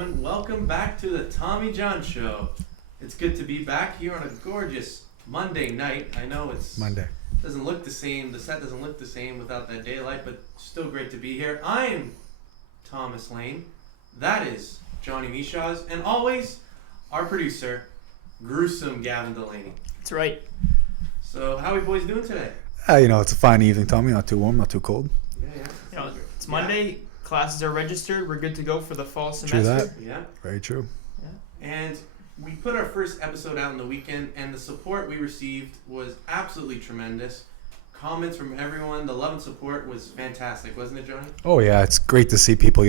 gentlemen. Welcome back to the Tommy John Show. It's good to be back here on a gorgeous Monday night. I know it's Monday. Doesn't look the same. The set doesn't look the same without that daylight, but still great to be here. I'm Thomas Lane. That is Johnny Michaz, and always our producer, gruesome Gavin Delaney. That's right. So, how are we boys doing today? It's a fine evening, Tommy. Not too warm, not too cold. Yeah. It's Monday. Classes are registered. We're good to go for the fall True semester. that. Yeah. Very true. And we put our first episode out in the weekend, and the support we received was absolutely tremendous. Comments from everyone, the love and support was fantastic, wasn't it, Johnny? Oh, yeah. It's great to see people,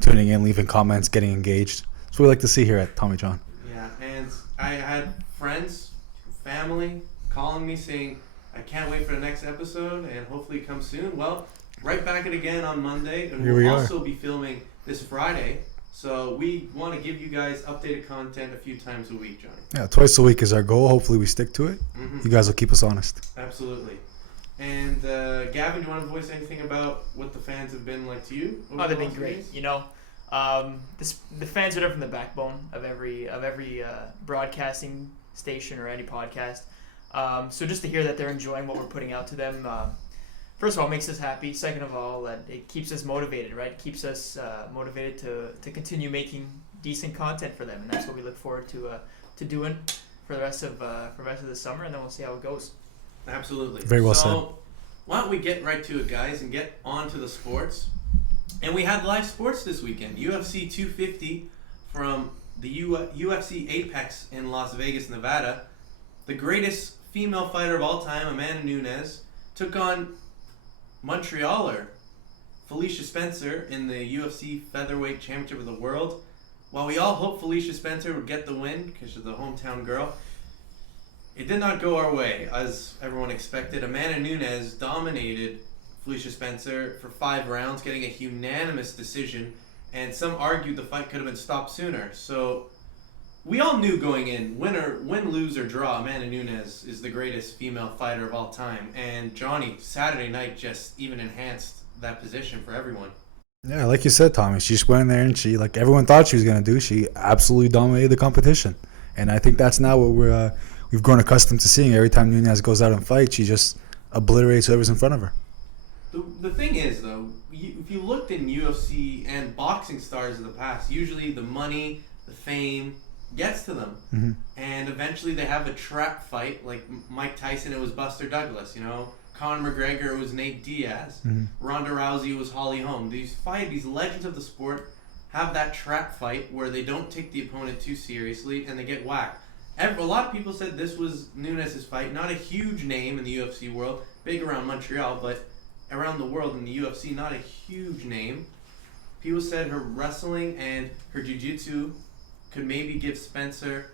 tuning in, leaving comments, getting engaged. That's what we like to see here at Tommy John. Yeah, and I had friends, family calling me saying, I can't wait for the next episode, and hopefully it comes soon. Well, right back at it again on Monday, and Here we we'll are. also be filming this Friday. So we want to give you guys updated content a few times a week, Johnny. Yeah, twice a week is our goal. Hopefully we stick to it. Mm-hmm. You guys will keep us honest. Absolutely. And Gavin, do you want to voice anything about what the fans have been like to you? Oh, they've been great. The fans are definitely the backbone of every broadcasting station or any podcast. So just to hear that they're enjoying what we're putting out to them, first of all, makes us happy. Second of all, that it keeps us motivated, right? It keeps us motivated to continue making decent content for them, and that's what we look forward to doing for the rest of the summer, and then we'll see how it goes. Absolutely. Very well so, said. Why don't we get right to it, guys, and get on to the sports? And we had live sports this weekend. UFC 250 from the UFC Apex in Las Vegas, Nevada. The greatest female fighter of all time, Amanda Nunes, took on Montrealer Felicia Spencer in the UFC Featherweight Championship of the World. While we all hoped Felicia Spencer would get the win because she's the hometown girl, it did not go our way, as everyone expected. Amanda Nunes dominated Felicia Spencer for 5 rounds, getting a unanimous decision, and some argued the fight could have been stopped sooner. So we all knew going in, win, lose, or draw, Amanda Nunes is the greatest female fighter of all time. And Johnny, Saturday night just even enhanced that position for everyone. Yeah, like you said, Tommy, she just went in there and she, like everyone thought she was going to do, she absolutely dominated the competition. And I think that's now what we've grown accustomed to seeing. Every time Nunes goes out and fights, she just obliterates whoever's in front of her. The thing is, though, if you looked in UFC and boxing stars of the past, usually the money, the fame gets to them. Mm-hmm. And eventually they have a trap fight, like Mike Tyson, it was Buster Douglas, Conor McGregor, it was Nate Diaz. Mm-hmm. Ronda Rousey, it was Holly Holm. These legends of the sport have that trap fight where they don't take the opponent too seriously and they get whacked. A lot of people said this was Nunes' fight. Not a huge name in the UFC world, big around Montreal, but around the world in the UFC, not a huge name. People said her wrestling and her jiu-jitsu could maybe give Spencer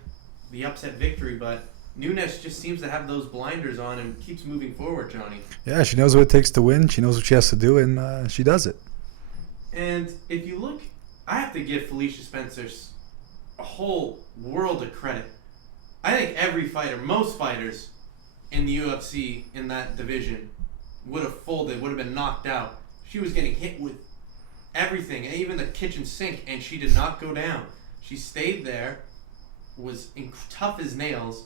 the upset victory, but Nunes just seems to have those blinders on and keeps moving forward, Johnny. Yeah, she knows what it takes to win. She knows what she has to do, and she does it. And if you look, I have to give Felicia Spencer a whole world of credit. I think every fighter, most fighters in the UFC in that division would have folded, would have been knocked out. She was getting hit with everything, and even the kitchen sink, and she did not go down. She stayed there, was tough as nails,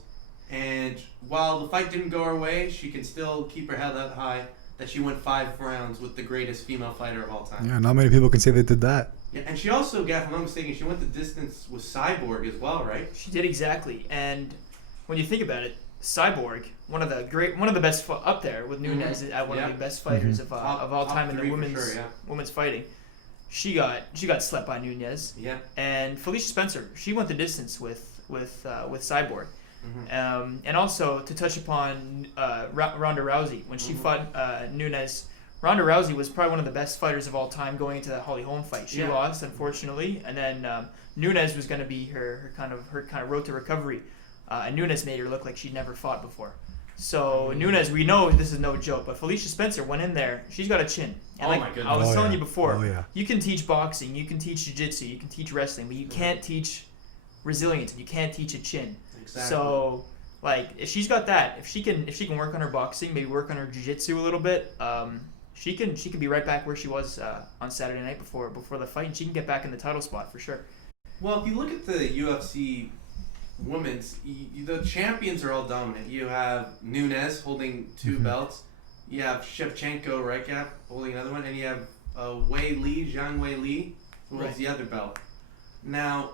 and while the fight didn't go her way, she can still keep her head up high that she went 5 rounds with the greatest female fighter of all time. Yeah, not many people can say they did that. Yeah, and she also, if I'm not mistaken, she went the distance with Cyborg as well, right? She did exactly, and when you think about it, Cyborg, one of the best up there with Nunes, one of the best fighters of all time in the women's fighting. She got slept by Nunes. Yeah. And Felicia Spencer, she went the distance with Cyborg. Mm-hmm. And also to touch upon Ronda Rousey, when she fought Nunes, Ronda Rousey was probably one of the best fighters of all time going into that Holly Holm fight. She lost, unfortunately, and then Nunes was going to be her kind of road to recovery, and Nunes made her look like she'd never fought before. So Nunes, we know this is no joke, but Felicia Spencer went in there. She's got a chin. And my goodness! I was telling you before, you can teach boxing, you can teach jiu-jitsu, you can teach wrestling, but you can't teach resilience, and you can't teach a chin. Exactly. So, if she's got that, if she can work on her boxing, maybe work on her jiu-jitsu a little bit, she can be right back where she was on Saturday night before the fight, and she can get back in the title spot for sure. Well, if you look at the UFC women's, the champions are all dominant. You have Nunes holding 2 belts. You have Shevchenko, right, Gap, holding another one. And you have Zhang Wei Li, who holds the other belt. Now,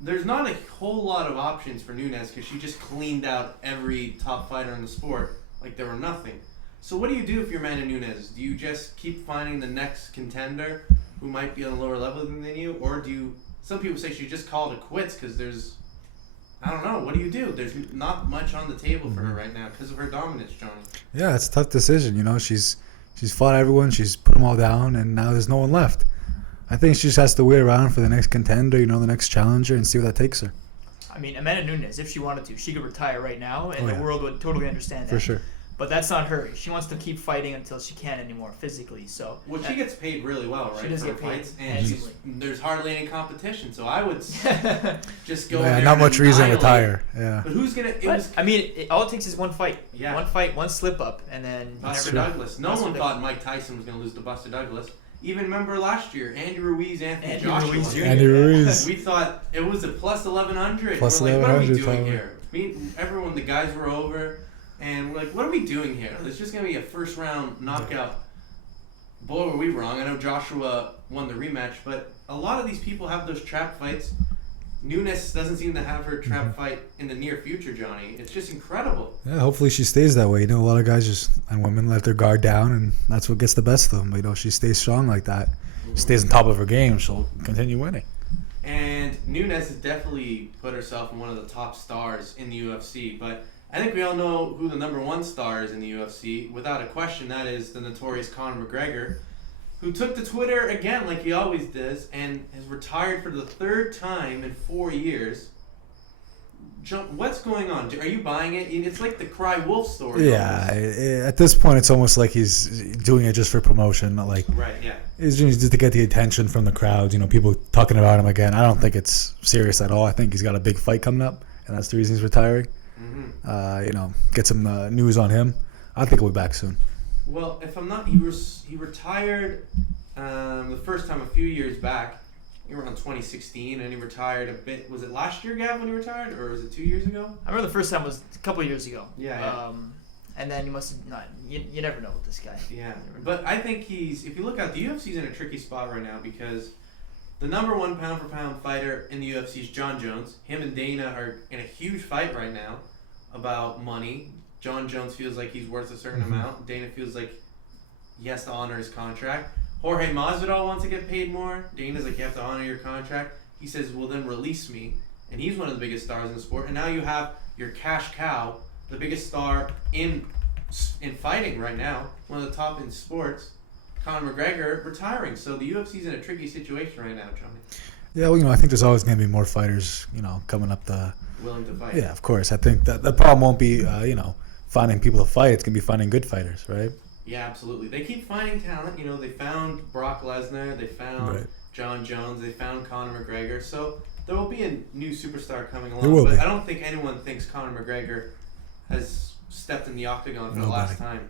there's not a whole lot of options for Nunes because she just cleaned out every top fighter in the sport like there were nothing. So what do you do if you're Amanda Nunes? Do you just keep finding the next contender who might be on a lower level than you? Or do you... Some people say she just called it quits because there's... I don't know. What do you do? There's not much on the table for her right now because of her dominance, Johnny. Yeah, it's a tough decision. You know, she's fought everyone. She's put them all down, and now there's no one left. I think she just has to wait around for the next contender, you know, the next challenger, and see where that takes her. I mean, Amanda Nunes, if she wanted to, she could retire right now, and the world would totally understand that. For sure. But that's not her. She wants to keep fighting until she can't anymore physically. So. Well, she gets paid really well, right? She does for get paid fights, and there's hardly any competition. So I would just go. Yeah, there not and much reason to annihilate. retire. Yeah. But who's gonna? All it takes is one fight. Yeah. One fight, one slip up, and then. Buster Douglas. No one thought Mike Tyson was gonna lose to Buster Douglas. Even remember last year, Andy Ruiz, Anthony Joshua. Ruiz Jr. Andy Ruiz. We thought it was a plus 1100. Plus we're like, what are we 1100 doing probably. here? Everyone, the guys were over, and we're like, what are we doing here? It's just gonna be a first round knockout. Boy, were we wrong. I know Joshua won the rematch, but a lot of these people have those trap fights. Nunes doesn't seem to have her trap fight in the near future, Johnny. It's just incredible. Yeah, hopefully she stays that way. You know, a lot of guys and women let their guard down, and that's what gets the best of them. But, you know, she stays strong like that. Stays on top of her game, she'll continue winning. And Nunes has definitely put herself in one of the top stars in the UFC. But I think we all know who the number 1 star is in the UFC. Without a question, that is the notorious Conor McGregor, who took to Twitter again like he always does and has retired for the 3rd time in 4 years. John, what's going on? Are you buying it? It's like the Cry Wolf story. Yeah, at this point, it's almost like he's doing it just for promotion. Like, right, yeah. It's just to get the attention from the crowds. You know, people talking about him again. I don't think it's serious at all. I think he's got a big fight coming up, and that's the reason he's retiring. You know, get some news on him. I think he'll be back soon. Well, if I'm not, he retired the first time a few years back. Around 2016, and he retired a bit. Was it last year, Gav, when he retired, or was it 2 years ago? I remember the first time was a couple of years ago. Yeah. And then you must have not. You never know with this guy. Yeah, but I think if you look at the UFC's in a tricky spot right now because the number 1 pound for pound fighter in the UFC is John Jones. Him and Dana are in a huge fight right now about money. John Jones feels like he's worth a certain amount. Dana feels like he has to honor his contract. Jorge Masvidal wants to get paid more. Dana's like, you have to honor your contract. He says, well, then release me. And he's one of the biggest stars in the sport. And now you have your cash cow, the biggest star in fighting right now, one of the top in sports, Conor McGregor, retiring. So the UFC's in a tricky situation right now, Johnny. Yeah, well, you know, I think there's always going to be more fighters, you know, coming up willing to fight. Yeah, of course. I think that the problem won't be, you know, finding people to fight. It's going to be finding good fighters, right? Yeah, absolutely. They keep finding talent. You know, they found Brock Lesnar. They found John Jones. They found Conor McGregor. So there will be a new superstar coming along. But I don't think anyone thinks Conor McGregor has stepped in the octagon for the last time.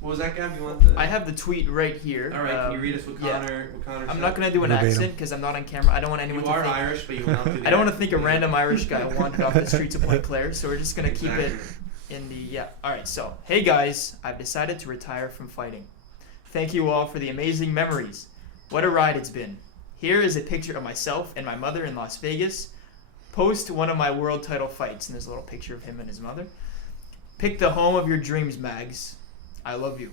What was that, Gav? You want the... I have the tweet right here. All right, can you read us what Conor said? I'm not going to do an accent because I'm not on camera. I don't want anyone to think... You are Irish, but you will not do that. I don't want to think a random Irish guy wandered off the streets of Montclair, so we're just going to keep it... in the alright, so hey guys, I've decided to retire from fighting. Thank you all for the amazing memories. What a ride it's been. Here is a picture of myself and my mother in Las Vegas post one of my world title fights, and there's a little picture of him and his mother. Pick the home of your dreams, Mags. I love you.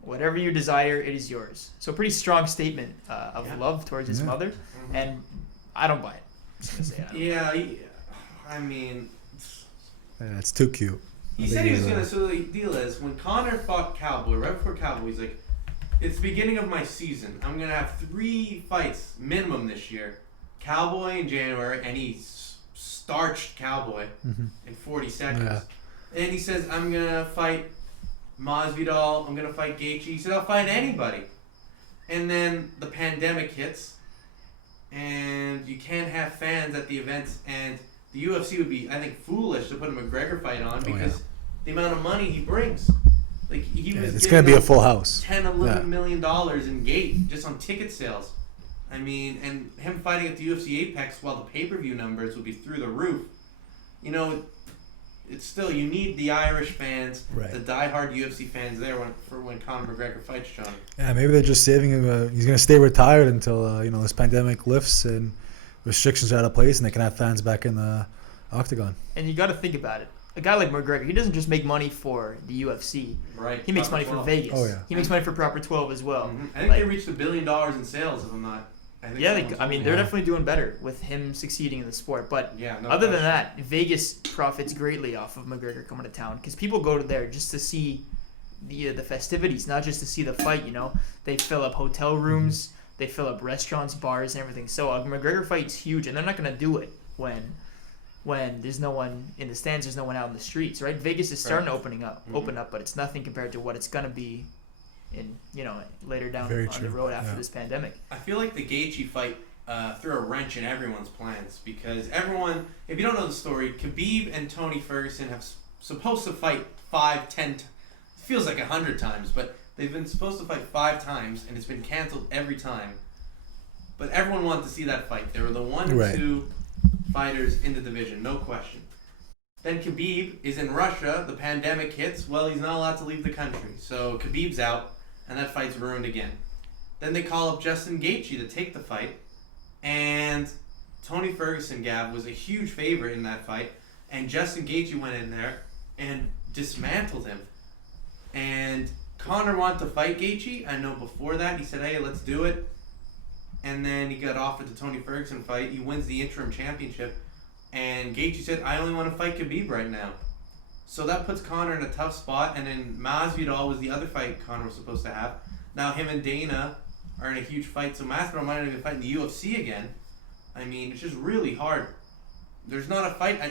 Whatever you desire, it is yours. So a pretty strong statement of love towards his mother, and I don't buy it. Just gonna say it. Yeah, I mean, it's too cute. He said he was going to, so the deal is, when Conor fought Cowboy, right before Cowboy, he's like, it's the beginning of my season. I'm going to have 3 fights minimum this year. Cowboy in January, and he starched Cowboy in 40 seconds. Yeah. And he says, I'm going to fight Masvidal, I'm going to fight Gaethje. He said, I'll fight anybody. And then the pandemic hits, and you can't have fans at the events, and the UFC would be, I think, foolish to put a McGregor fight on because the amount of money he brings. Like he was it's going to be a full house. $10-11 million in gate just on ticket sales. I mean, and him fighting at the UFC Apex while the pay-per-view numbers would be through the roof. You know, it's still, you need the Irish fans, Right. the diehard UFC fans there when Conor McGregor fights Sean. Yeah, maybe they're just saving him. He's going to stay retired until this pandemic lifts and restrictions are out of place, and they can have fans back in the octagon. And you got to think about it. A guy like McGregor, he doesn't just make money for the UFC. Right. He makes Proper money for 12. Vegas. Oh, yeah. He makes money for Proper 12 as well. Mhm. I think they reached $1 billion in sales, if I'm not. I think Yeah, someone told me. they're definitely doing better with him succeeding in the sport. But Yeah, no other than question. that, Vegas profits greatly off of McGregor coming to town because people go to there just to see the festivities, not just to see the fight. You know, they fill up hotel rooms, they fill up restaurants, bars, and everything. So a McGregor fight's huge, and they're not gonna do it when there's no one in the stands, there's no one out in the streets, right? Vegas is starting to open up, but it's nothing compared to what it's gonna be in later down Very on true. the road after Yeah. this pandemic. I feel like the Gaethje fight threw a wrench in everyone's plans because everyone, if you don't know the story, Khabib and Tony Ferguson have supposed to fight 5, 10, feels like 100 times, but they've been supposed to fight 5 times and it's been canceled every time. But everyone wanted to see that fight. They were the 1 and Right. 2 fighters in the division, no question. Then Khabib is in Russia. The pandemic hits. Well, he's not allowed to leave the country, so Khabib's out, and that fight's ruined again. Then they call up Justin Gaethje to take the fight, and Tony Ferguson, Gav, was a huge favorite in that fight, and Justin Gaethje went in there and dismantled him. And Conor wanted to fight Gaethje. I know before that he said, "Hey, let's do it." And then he got offered the Tony Ferguson fight. He wins the interim championship. And Gaethje said, "I only want to fight Khabib right now." So that puts Conor in a tough spot. And then Masvidal was the other fight Conor was supposed to have. Now him and Dana are in a huge fight. So Masvidal might not even fight in the UFC again. I mean, it's just really hard. There's not a fight. I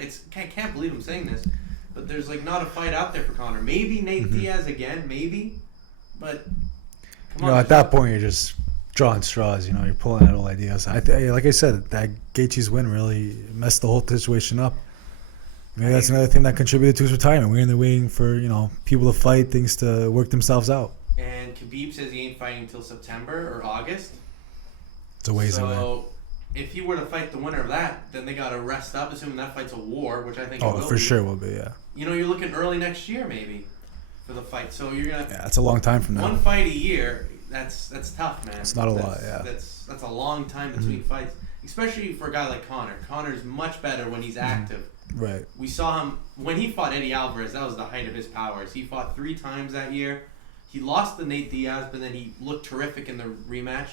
can't believe I'm saying this. But there's not a fight out there for Conor. Maybe Nate Diaz again. Maybe. But come on. At that point, you're just drawing straws. You're pulling out all ideas. Like I said, that Gaethje's win really messed the whole situation up. Maybe that's another thing that contributed to his retirement. We're in there waiting for people to fight, things to work themselves out. And Khabib says he ain't fighting until September or August. It's a ways away. So if he were to fight the winner of that, then they got to rest up, assuming that fight's a war, which I think it Oh, will for be. sure will be. Yeah. You're looking early next year maybe for the fight. So you're gonna Yeah, that's a long time from now. one fight a year. That's tough, man. It's not a lot, yeah. That's a long time between fights, especially for a guy like Conor. Conor's much better when he's active. Right. We saw him when he fought Eddie Alvarez. That was the height of his powers. He fought 3 times that year. He lost to Nate Diaz, but then he looked terrific in the rematch.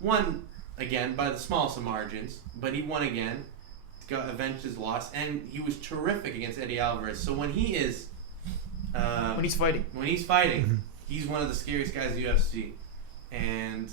Won again by the smallest of margins, but he won again. Avenged his loss, and he was terrific against Eddie Alvarez. So when he is, When he's fighting. he's one of the scariest guys in the UFC, and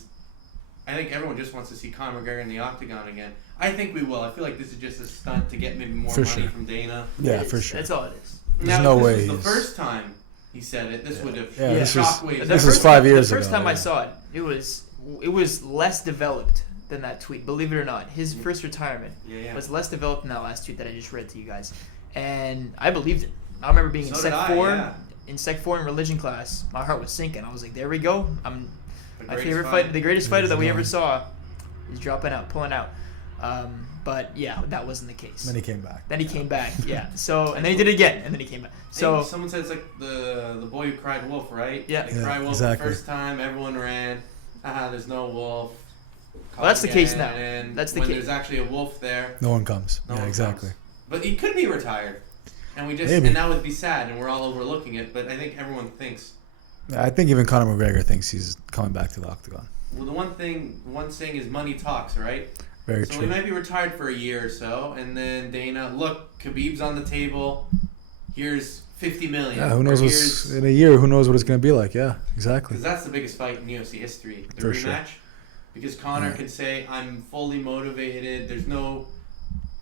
I think everyone just wants to see Conor McGregor in the octagon again. I think we will. I feel like this is just a stunt to get maybe more For money sure. from Dana. Yeah, It for is. sure. That's all it is. There's Now, no if way this was the he's- first time he said it, this would have Yeah, this was- shockwaves. This is 5 years The first ago, time I yeah. saw it, it was less developed than that tweet. Believe it or not, his first retirement Yeah. was less developed than that last tweet that I just read to you guys, and I believed it. I remember being in So Sec did I, 4, yeah. in Sec 4 in religion class. My heart was sinking. I was like, "There we go. The My greatest favorite fight. fight, the greatest fighter that we ever Nice. saw, is dropping out, pulling out." But yeah, that wasn't the case. Then he came back. Then he came back, yeah. So and then he did it again, and then he came back. I So think someone said it's like the boy who cried wolf, right? Yeah. They Yeah, cried wolf exactly. the first time, everyone ran. There's no wolf. Well, that's the case Again, now. And That's the when case. there's actually a wolf there, No one comes. no Yeah, one exactly. comes. But he could be retired, and we just Maybe. and that would be sad, and we're all overlooking it. But I think everyone thinks. Yeah, I think even Conor McGregor thinks he's coming back to the octagon. Well, the one saying is money talks, right? Very So true. he might be retired for a year or so, and then Dana, look, Khabib's on the table. Here's $50 million. Yeah, who knows Or what's in a year? Who knows what it's going to be like? Yeah, exactly. Because that's the biggest fight in UFC history, the For rematch. sure. Because Conor Right. can say, "I'm fully motivated." There's no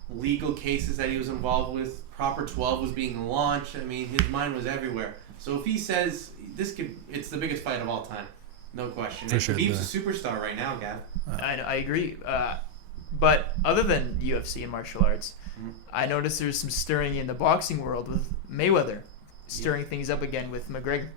legal cases that he was involved with. Proper 12 was being launched. I mean, his mind was everywhere. So if he says it's the biggest fight of all time, no question. For And sure, Khabib's a superstar right now, Gav. I agree. But other than UFC and martial arts, Mhm. I noticed there's some stirring in the boxing world with Mayweather stirring things up again with McGregor.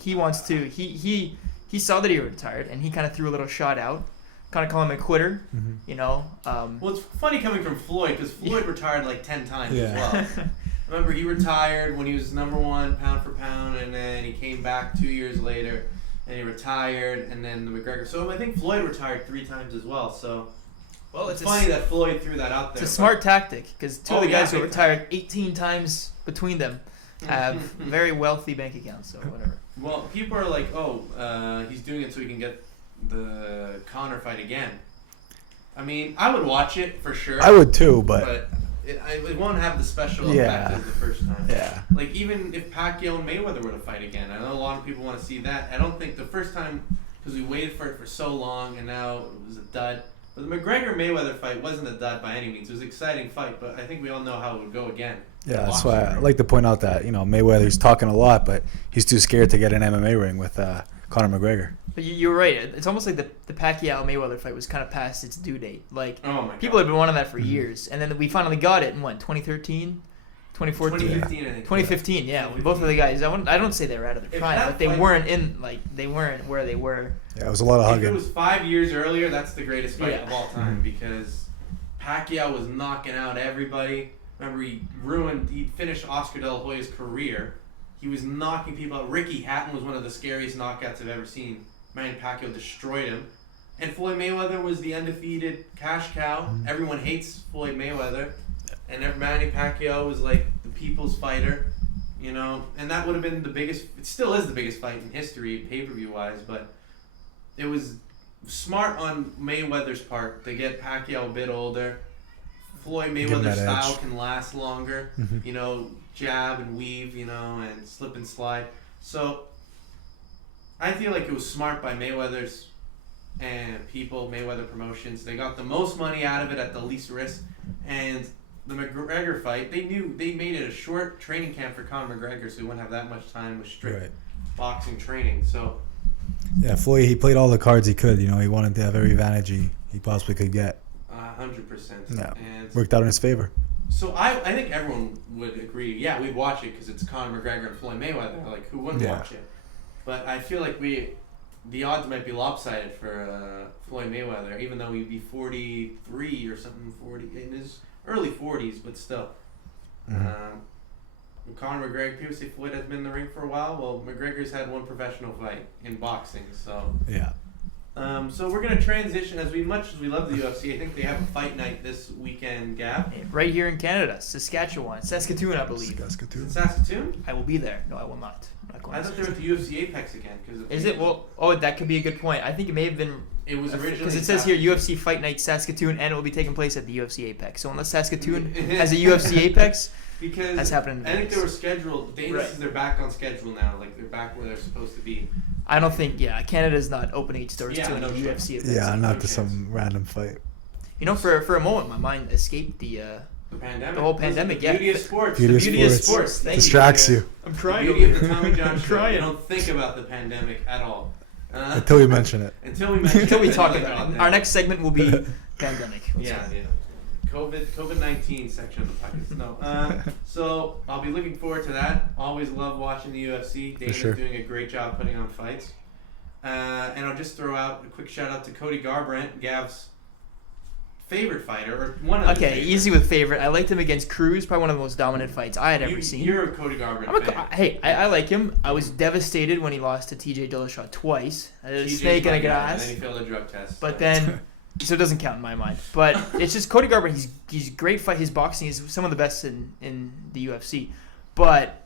He wants to. He saw that he retired, and he kind of threw a little shot out kind of call him a quitter. Mm-hmm. You know. Well, it's funny coming from Floyd because Floyd retired like 10 times as Yeah. well. Remember, he retired when he was number 1 pound for pound, and then he came back 2 years later, and he retired, and then the McGregor. So I think Floyd retired 3 times as well. So Well, it's funny that Floyd threw that out there. It's a smart tactic because two of the yeah, guys who big retired 18 times between them have very wealthy bank accounts. So whatever. Well, people are like, he's doing it so he can get the Conor fight again. I mean, I would watch it for sure. I would too, but it won't have the special Yeah. effect as the first time. yeah. Like, even if Pacquiao and Mayweather were to fight again, I know a lot of people want to see that. I don't think the first time, because we waited for it for so long and now it was a dud. But the McGregor-Mayweather fight wasn't a dud by any means. It was an exciting fight, but I think we all know how it would go again. Yeah, that's why I like to point out that, Mayweather's talking a lot, but he's too scared to get an MMA ring with Conor McGregor. But you're right. It's almost like the Pacquiao-Mayweather fight was kind of past its due date. Like, Oh my people God. had been wanting that for years. And then we finally got it in, 2013? 2014? 2015, I think. 2015, yeah. Both of the guys, I don't say they were out of their If prime, that but they fight- weren't where they were. Yeah, it was a lot of If it hugging. was 5 years earlier, that's the greatest fight Yeah. of all time because Pacquiao was knocking out everybody. Remember, he finished Oscar De La Hoya's career. He was knocking people out. Ricky Hatton was one of the scariest knockouts I've ever seen. Manny Pacquiao destroyed him. And Floyd Mayweather was the undefeated cash cow. Everyone hates Floyd Mayweather. And Manny Pacquiao was like the people's fighter, and that would have been the biggest, it still is the biggest fight in history, pay-per-view wise, but it was smart on Mayweather's part to get Pacquiao a bit older. Floyd Give him Mayweather's that style edge. can last longer, jab and weave, and slip and slide. So I feel like it was smart by Mayweather's and Mayweather Promotions. They got the most money out of it at the least risk. And the McGregor fight, they made it a short training camp for Conor McGregor, so he wouldn't have that much time with strict Right. boxing training. So Yeah, Floyd, he played all the cards he could. He wanted to have every advantage he possibly could get. 100%. Yeah. And Worked out in his favor. so I think everyone would agree. Yeah, we'd watch it because it's Conor McGregor and Floyd Mayweather. Like, who wouldn't Yeah. watch it? But I feel like the odds might be lopsided for Floyd Mayweather, even though he'd be 43 or something, 40 in his early 40s, but still. Conor McGregor, people say Floyd has been in the ring for a while. Well, McGregor's had one professional fight in boxing, so. Yeah. So we're gonna transition much as we love the UFC. I think they have a fight night this weekend, Gab. Right here in Canada, Saskatchewan, Saskatoon, I believe. In Saskatoon? I will be there. No, I will not. I'm not going I to thought they went to UFC Apex again. Is it? Well, that could be a good point. I think it may have been It was originally because it says here UFC Fight Night Saskatoon, and it will be taking place at the UFC Apex. So unless Saskatoon has a UFC Apex, because that's happening in I think they Vegas. were scheduled. Dana Right. says they're back on schedule now. Like they're back where they're supposed to be. I don't think. Yeah, Canada's not opening its doors Yeah, to no any chance. UFC events. Yeah, no not chance. to some random fight. For a moment, my mind escaped the The pandemic. The whole Listen, pandemic, the yeah. beauty of sports. Beauty the of beauty of sports. sports. Thank Distracts you. you I'm The crying. beauty over of the here. Tommy John I'm show. crying. You don't think about the pandemic at all. until we mention it. Until we mention Until we it, talk then about you it. think Our next segment will be pandemic. Yeah. COVID-19 section of the podcast. No. So I'll be looking forward to that. Always love watching the UFC. Dana's sure. doing a great job putting on fights. And I'll just throw out a quick shout out to Cody Garbrandt, Gav's favorite fighter, or one of his Okay, favorites. easy with favorite. I liked him against Cruz, probably one of the most dominant fights I had ever seen. You're a Cody Garbrandt I'm fan. hey, I like him. I was devastated when he lost to TJ Dillashaw twice. A TJ's snake and my a guy, grass. And then he failed a drug test. But then, so it doesn't count in my mind. But it's just Cody Garbrandt. He's a great fight. His boxing is some of the best in the UFC. But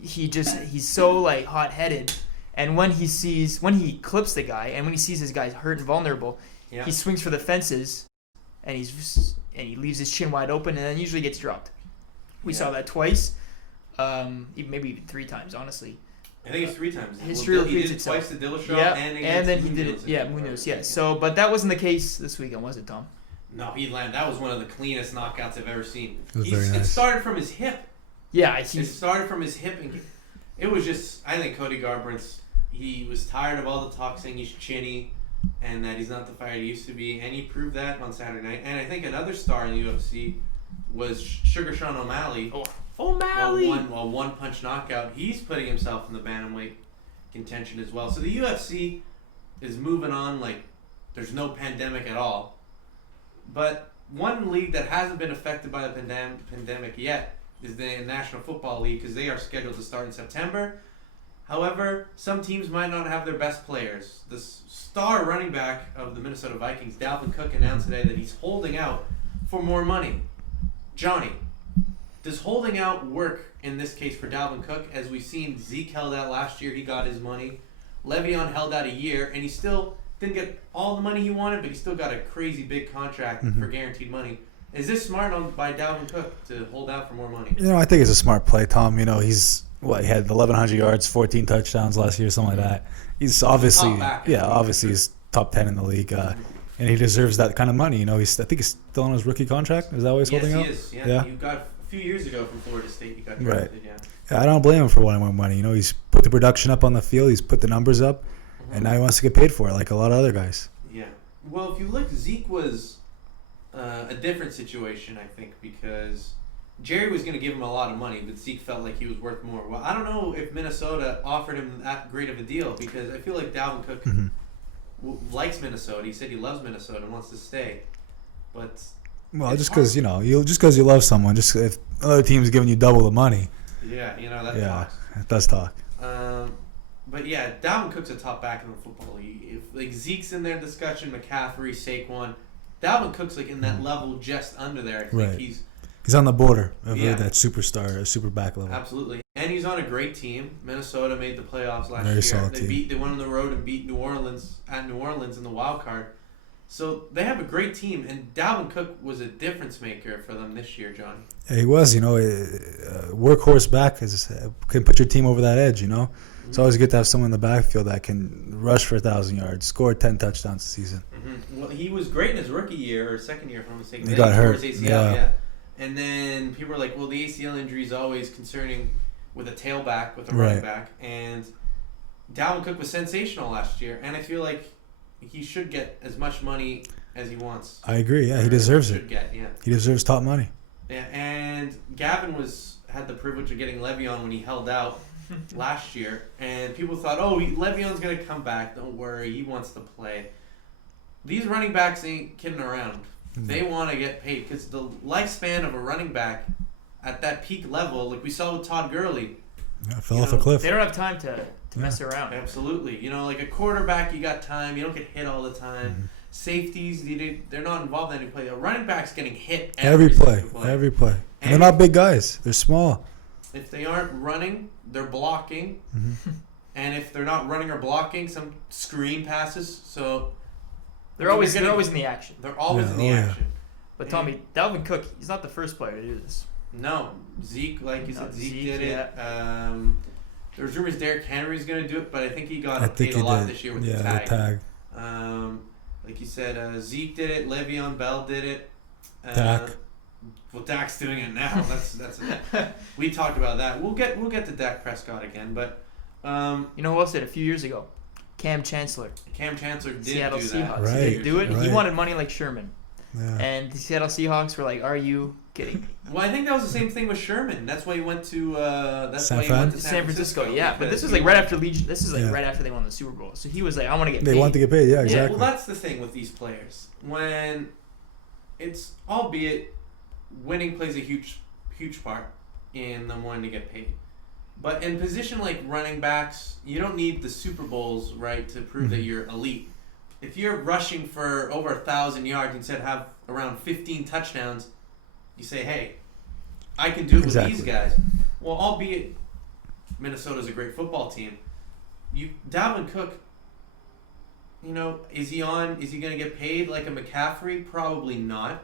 he's so like hot headed. And when he clips the guy, and when he sees his guy hurt and vulnerable, yeah. he swings for the fences, and he leaves his chin wide open, and then usually gets dropped. We saw that twice, maybe even 3 times, honestly. I think it's 3 times. History he repeats did it itself. twice to Dillashaw, Yeah, and then he did it. Yeah, Munoz. Yeah. So, but that wasn't the case this weekend, was it, Tom? No, that was one of the cleanest knockouts I've ever seen. It was very It nice. started from his hip. Yeah, It started from his hip, and it was just. I think Cody Garbrandt's. He was tired of all the talk saying he's chinny, and that he's not the fighter he used to be, and he proved that on Saturday night. And I think another star in the UFC was Sugar Sean O'Malley. O'Malley. A one-punch knockout. He's putting himself in the bantamweight contention as well. So the UFC is moving on like there's no pandemic at all. But one league that hasn't been affected by the pandemic yet is the National Football League, because they are scheduled to start in September. However, some teams might not have their best players. The star running back of the Minnesota Vikings, Dalvin Cook, announced today that he's holding out for more money. Johnny, does holding out work in this case for Dalvin Cook? As we've seen, Zeke held out last year, he got his money. Le'Veon held out a year, and he still didn't get all the money he wanted, but he still got a crazy big contract for guaranteed money. Is this smart by Dalvin Cook to hold out for more money? I think it's a smart play, Tom. He's he had 1,100 yards, 14 touchdowns last year, something like that. He's obviously, obviously he's top 10 in the league, and he deserves that kind of money. I think he's still on his rookie contract. Is that what he's holding out? Yes, he is. Yeah, you got a few years ago from Florida State. You got drafted. Yeah, I don't blame him for wanting more money. He's put the production up on the field. He's put the numbers up, and now he wants to get paid for it, like a lot of other guys. Yeah. Well, if you look, Zeke was a different situation, I think, because Jerry was going to give him a lot of money, but Zeke felt like he was worth more. Well, I don't know if Minnesota offered him that great of a deal, because I feel like Dalvin Cook likes Minnesota. He said he loves Minnesota and wants to stay. But just because you love someone, just if other team's giving you double the money. Yeah, that talks. It does talk. But yeah, Dalvin Cook's a top back in the football league. If Zeke's in their discussion, McCaffrey, Saquon, Dalvin Cook's in that level just under there. I think he's on the border of that superstar, super back level. Absolutely. And he's on a great team. Minnesota made the playoffs last Very year. solid team. They went on the road and beat New Orleans in the wild card. So they have a great team, and Dalvin Cook was a difference maker for them this year, Johnny. Yeah, he was. Workhorse back can put your team over that edge. It's always good to have someone in the backfield that can rush for 1,000 yards, score 10 touchdowns a season. Well, he was great in his rookie year or second year, if I'm mistaken. He got hurt. His ACL, yeah. And then people were like, well, the ACL injury is always concerning with a tailback, with a running back. And Dalvin Cook was sensational last year, and I feel like he should get as much money as he wants. I agree. Yeah, he deserves it. He deserves top money. Yeah, and Gavin had the privilege of getting Le'Veon when he held out last year, and people thought, Le'Veon's going to come back. Don't worry, he wants to play. These running backs ain't kidding around. They want to get paid, because the lifespan of a running back at that peak level, like we saw with Todd Gurley, fell off a cliff. They don't have time to mess around. Absolutely. Like a quarterback, you got time. You don't get hit all the time. Safeties, they're not involved in any play. A running back's getting hit every play. And they're not big guys. They're small. If they aren't running, they're blocking. And if they're not running or blocking, some screen passes. So they're always in the action. They're always in the action. But Tommy, Dalvin Cook, he's not the first player to do this. No. Zeke, like you said, Zeke did it. There's rumors Derrick Henry's going to do it, but I think he got paid a lot this year with the tag. Like you said, Zeke did it. Le'Veon Bell did it. Dak. Well, Dak's doing it now. That's we talked about that. We'll get to Dak Prescott again, but who else did it a few years ago? Cam Chancellor. Cam Chancellor did Seattle do Seahawks. that. He did do it. Right. He wanted money like Sherman. Yeah. And the Seattle Seahawks were like, "Are you kidding me?" Well, I think that was the same thing with Sherman. That's why he went to San Francisco. Yeah, but this was like right after Legion. This is like right after they won the Super Bowl. So he was like, "I want to get paid." They want to get paid. Yeah, exactly. Well, that's the thing with these players. When it's, albeit winning plays a huge part in them wanting to get paid. But in position like running backs, you don't need the Super Bowls, right, to prove that you're elite. If you're rushing for over 1,000 yards instead of have around 15 touchdowns, you say, hey, I can do it with these guys. Well, albeit Minnesota's a great football team, Dalvin Cook, is he going to get paid like a McCaffrey? Probably not.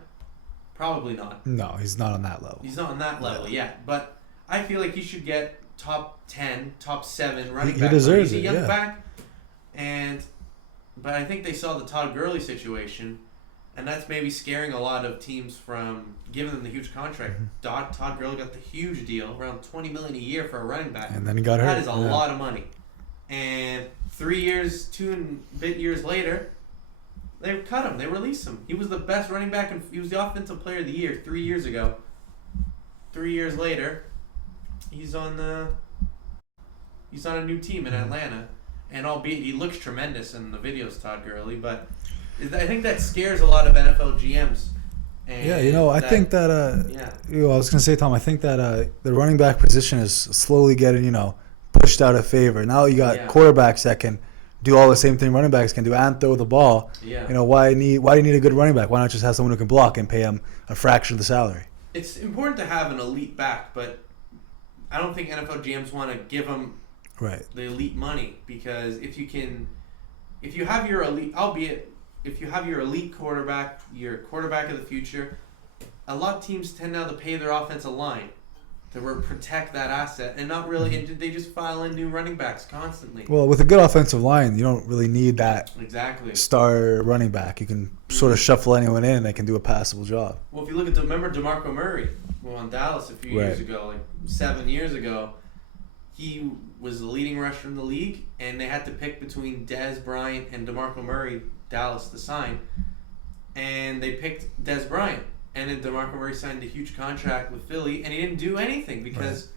No, he's not on that level. He's not on that level yet. But I feel like he should get top 10, top 7 running back. He deserves it. He's a young back. But I think they saw the Todd Gurley situation, and that's maybe scaring a lot of teams from giving them the huge contract. Todd Gurley got the huge deal, around $20 million a year for a running back. And then he got hurt. That is a lot of money. And 3 years, 2 and a bit years later, they cut him. They released him. He was the best running back, and he was the offensive player of the year 3 years ago. 3 years later, he's on a new team in Atlanta. And albeit he looks tremendous in the videos, Todd Gurley, but I think that scares a lot of NFL GMs. And Yeah, I think that. I was gonna say, Tom. I think that the running back position is slowly getting pushed out of favor. Now you got quarterbacks that can do all the same thing running backs can do and throw the ball. Yeah. Why do you need a good running back? Why not just have someone who can block and pay him a fraction of the salary? It's important to have an elite back, but I don't think NFL GMs want to give them the elite money, because if you have your elite quarterback, your quarterback of the future, a lot of teams tend now to pay their offensive line to protect that asset, and not really. They just file in new running backs constantly. Well, with a good offensive line, you don't really need that star running back. You can sort of shuffle anyone in, and they can do a passable job. Well, if you look at remember DeMarco Murray, on Dallas a few years ago, like 7 years ago, he was the leading rusher in the league, and they had to pick between Dez Bryant and DeMarco Murray, Dallas, to sign, and they picked Dez Bryant. And then DeMarco Murray signed a huge contract with Philly, and he didn't do anything because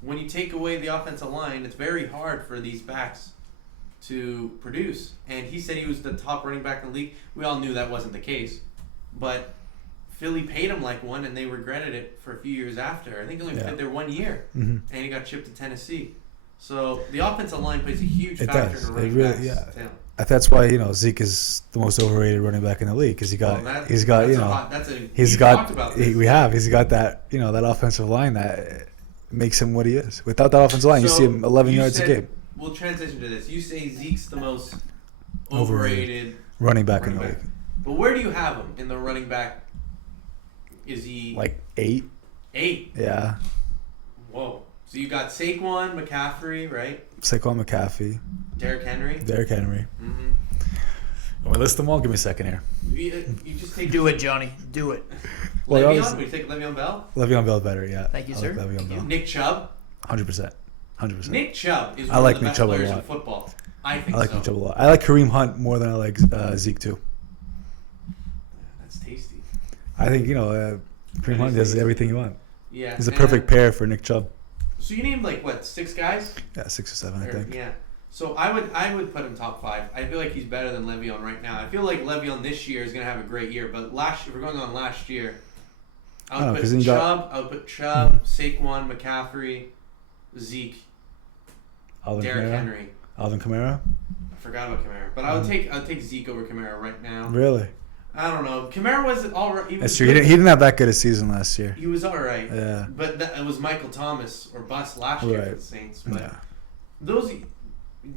when you take away the offensive line, it's very hard for these backs to produce. And he said he was the top running back in the league. We all knew that wasn't the case, but Philly paid him like one, and they regretted it for a few years after. I think he only played there 1 year, and he got shipped to Tennessee. So the offensive line plays a huge factor in running backs. Talent. That's why Zeke is the most overrated running back in the league, because he's got that offensive line that makes him what he is. Without that offensive line, you see him 11 yards a game. We'll transition to this. You say Zeke's the most overrated running back in the league. But where do you have him in the running back? Is he like 8? 8. Yeah. Whoa. So you got Saquon, McCaffrey, right? Saquon McCaffrey. Derrick Henry. Mm-hmm. Want to list them all? Give me a second here. You just take. Do it, Johnny. Do it. Le'Veon? Would you take Le'Veon Bell? Le'Veon Bell better, yeah. Thank you, sir. Like Le'Veon Bell. Nick Chubb. 100%. Nick Chubb is one of the best players in football. I think so. I like Nick Chubb a lot. I like Kareem Hunt more than I like Zeke too. That's tasty. I think Kareem Hunt does everything you want. Yeah. He's a perfect pair for Nick Chubb. So you named 6 guys? Yeah, 6 or 7, I think. Yeah. So I would put him top 5. I feel like he's better than Le'Veon right now. I feel like Le'Veon this year is gonna have a great year, but if we're going on last year, I would put Chubb, Saquon, McCaffrey, Zeke, Derrick Henry, Alvin Kamara. I forgot about Kamara, but I would take Zeke over Kamara right now. Really? I don't know. Kamara was all right. That's true. He didn't have that good a season last year. He was all right. Yeah. But it was Michael Thomas or bust last year for the Saints. But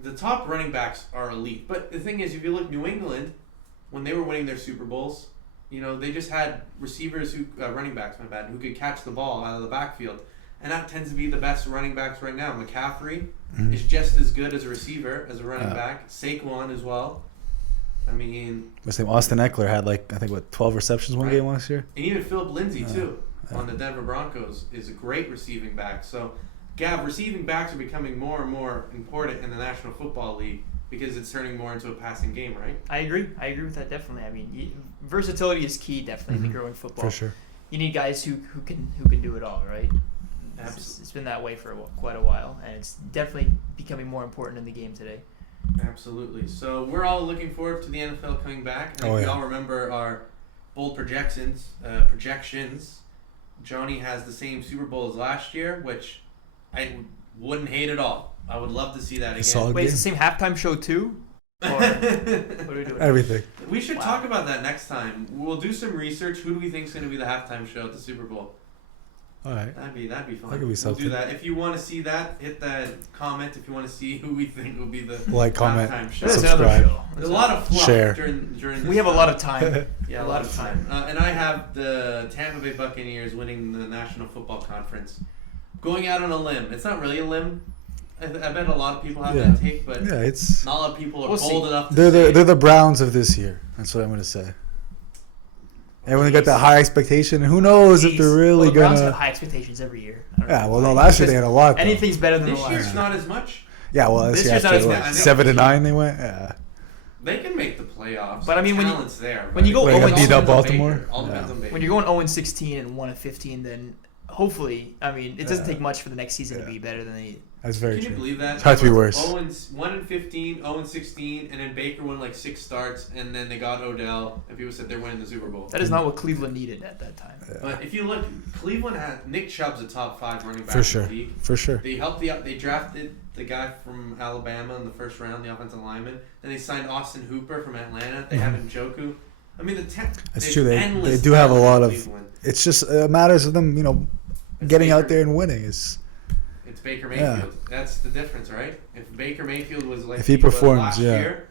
the top running backs are elite. But the thing is, if you look New England, when they were winning their Super Bowls, they just had receivers running backs, who could catch the ball out of the backfield. And that tends to be the best running backs right now. McCaffrey is just as good as a receiver, as a running back. Saquon as well. I mean, Austin Eckler had 12 receptions one game last year. And even Philip Lindsay too on the Denver Broncos is a great receiving back. So, Gav, receiving backs are becoming more and more important in the National Football League because it's turning more into a passing game, right? I agree with that definitely. I mean, versatility is key definitely in growing football. For sure. You need guys who can do it all, right? Absolutely. It's been that way for quite a while, and it's definitely becoming more important in the game today. Absolutely. So we're all looking forward to the NFL coming back. And if you all remember our bold projections, Johnny has the same Super Bowl as last year, which I wouldn't hate at all. I would love to see that again. Wait, it's the same halftime show too? Or what are we doing? Everything. We should talk about that next time. We'll do some research. Who do we think is going to be the halftime show at the Super Bowl? All right. That'd be fun. That could be something. We'll do that. If you want to see that, hit that comment. If you want to see who we think will be the comment, halftime show. subscribe. There's a lot of fluff Share. during this. We have a lot of time. Yeah, a lot of time. And I have the Tampa Bay Buccaneers winning the National Football Conference. Going out on a limb. It's not really a limb. I bet a lot of people have that take, but it's not a lot of people are bold enough to they're the Browns of this year. That's what I'm going to say. Everyone got that high expectation, and who knows if they're really Browns gonna. have high expectations every year. Last year they had a lot. Anything's better than this the last. This year's not as much. Yeah, well, this year's not as much. 7-9 they went. Yeah. They can make the playoffs. But I mean, when you go 0-16, Baltimore. When you're going 0-16 and 1-15, then hopefully, I mean, it doesn't take much for the next season to be better than That's very Can true. you believe that? It's hard to be worse. 1-15, 0-16, and then Baker won like 6 starts, and then they got Odell, and people said they're winning the Super Bowl. That is not what Cleveland needed at that time. Yeah. But if you look, Cleveland had Nick Chubb's a top 5 running back For sure. in the league. For sure. They drafted the guy from Alabama in the first round, the offensive lineman. Then they signed Austin Hooper from Atlanta. They have Njoku. I mean, That's true. They do have a lot of. It's just matters of them, getting out there and winning. It's Baker Mayfield. Yeah. That's the difference, right? If Baker Mayfield was like if he performs, last year,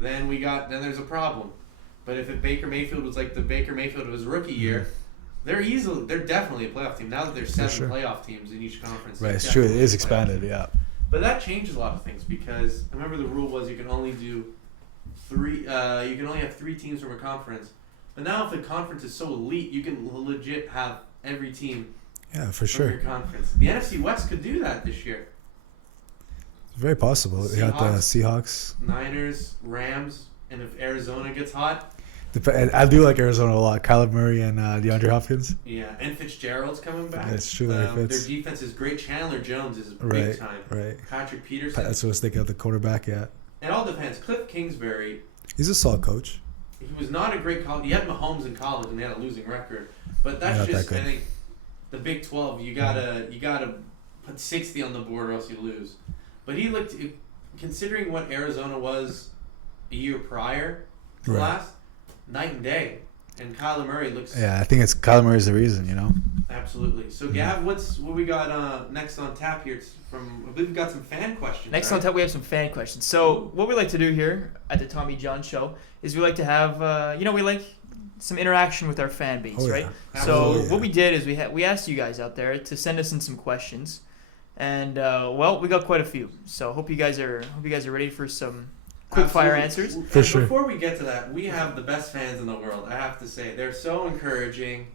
then there's a problem. But if Baker Mayfield was like the Baker Mayfield of his rookie year, they're definitely a playoff team. Now that there's 7 playoff teams in each conference. Right, it's true. It is expanded, yeah. But that changes a lot of things because I remember the rule was you can only do 3. You can only have 3 teams from a conference. But now if the conference is so elite, you can legit have every team. Yeah, for from sure. your conference. The NFC West could do that this year. It's very possible. They got the Seahawks, Niners, Rams, and if Arizona gets hot. I do like Arizona a lot. Kyler Murray and DeAndre Hopkins. Yeah, and Fitzgerald's coming back. That's true. Their defense is great. Chandler Jones is big time. Right. Patrick Peterson. That's what I was thinking of the quarterback. Yeah. It all depends. Cliff Kingsbury. He's a solid coach. He was not a great college. He had Mahomes in college and they had a losing record. But that's just I think the Big 12. You gotta put 60 on the board or else you lose. But he looked, considering what Arizona was a year prior to last, night and day. And Kyler Murray looks. Yeah, I think it's Kyler Murray's the reason. Absolutely. So Gav, what we got next on tap here? I believe we've got some fan questions. Next on tap, we have some fan questions. So what we like to do here at the Tommy John Show is we like to have, we like some interaction with our fan base, right? So what we did is we asked you guys out there to send us in some questions, and we got quite a few. So hope you guys are ready for some quick fire answers. For sure. Before we get to that, we have the best fans in the world. I have to say, they're so encouraging.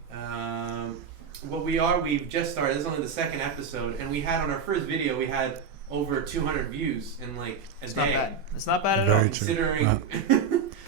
We've just started. This is only the 2nd episode, and we had on our first video, we had over 200 views in like a day. It's not bad at all. Considering,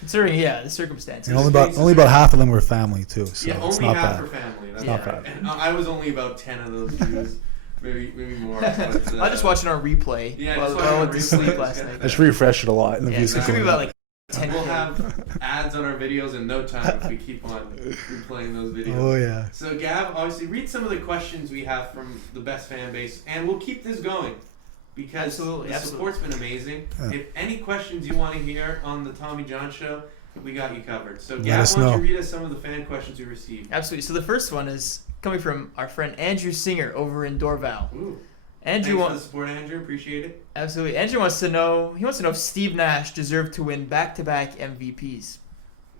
the circumstances. And only about half of them were family too. So yeah, it's only not half bad. for family. That's not right. bad. And I was only about 10 of those views, maybe more. But, I just watching our replay. Yeah, while I went to sleep last night. I just refreshed it a lot, and the views It should be about like 10. We'll have ads on our videos in no time if we keep on replaying those videos. Oh yeah. So Gav, obviously, read some of the questions we have from the best fan base, and we'll keep this going because the support's been amazing. Yeah. If any questions you want to hear on the Tommy John Show, we got you covered. So Gav, why don't you read us some of the fan questions we received? Absolutely. So the first one is coming from our friend Andrew Singer over in Dorval. Ooh. Andrew Thanks for the support, Andrew. Appreciate it. Absolutely. Andrew wants to know if Steve Nash deserved to win back-to-back MVPs.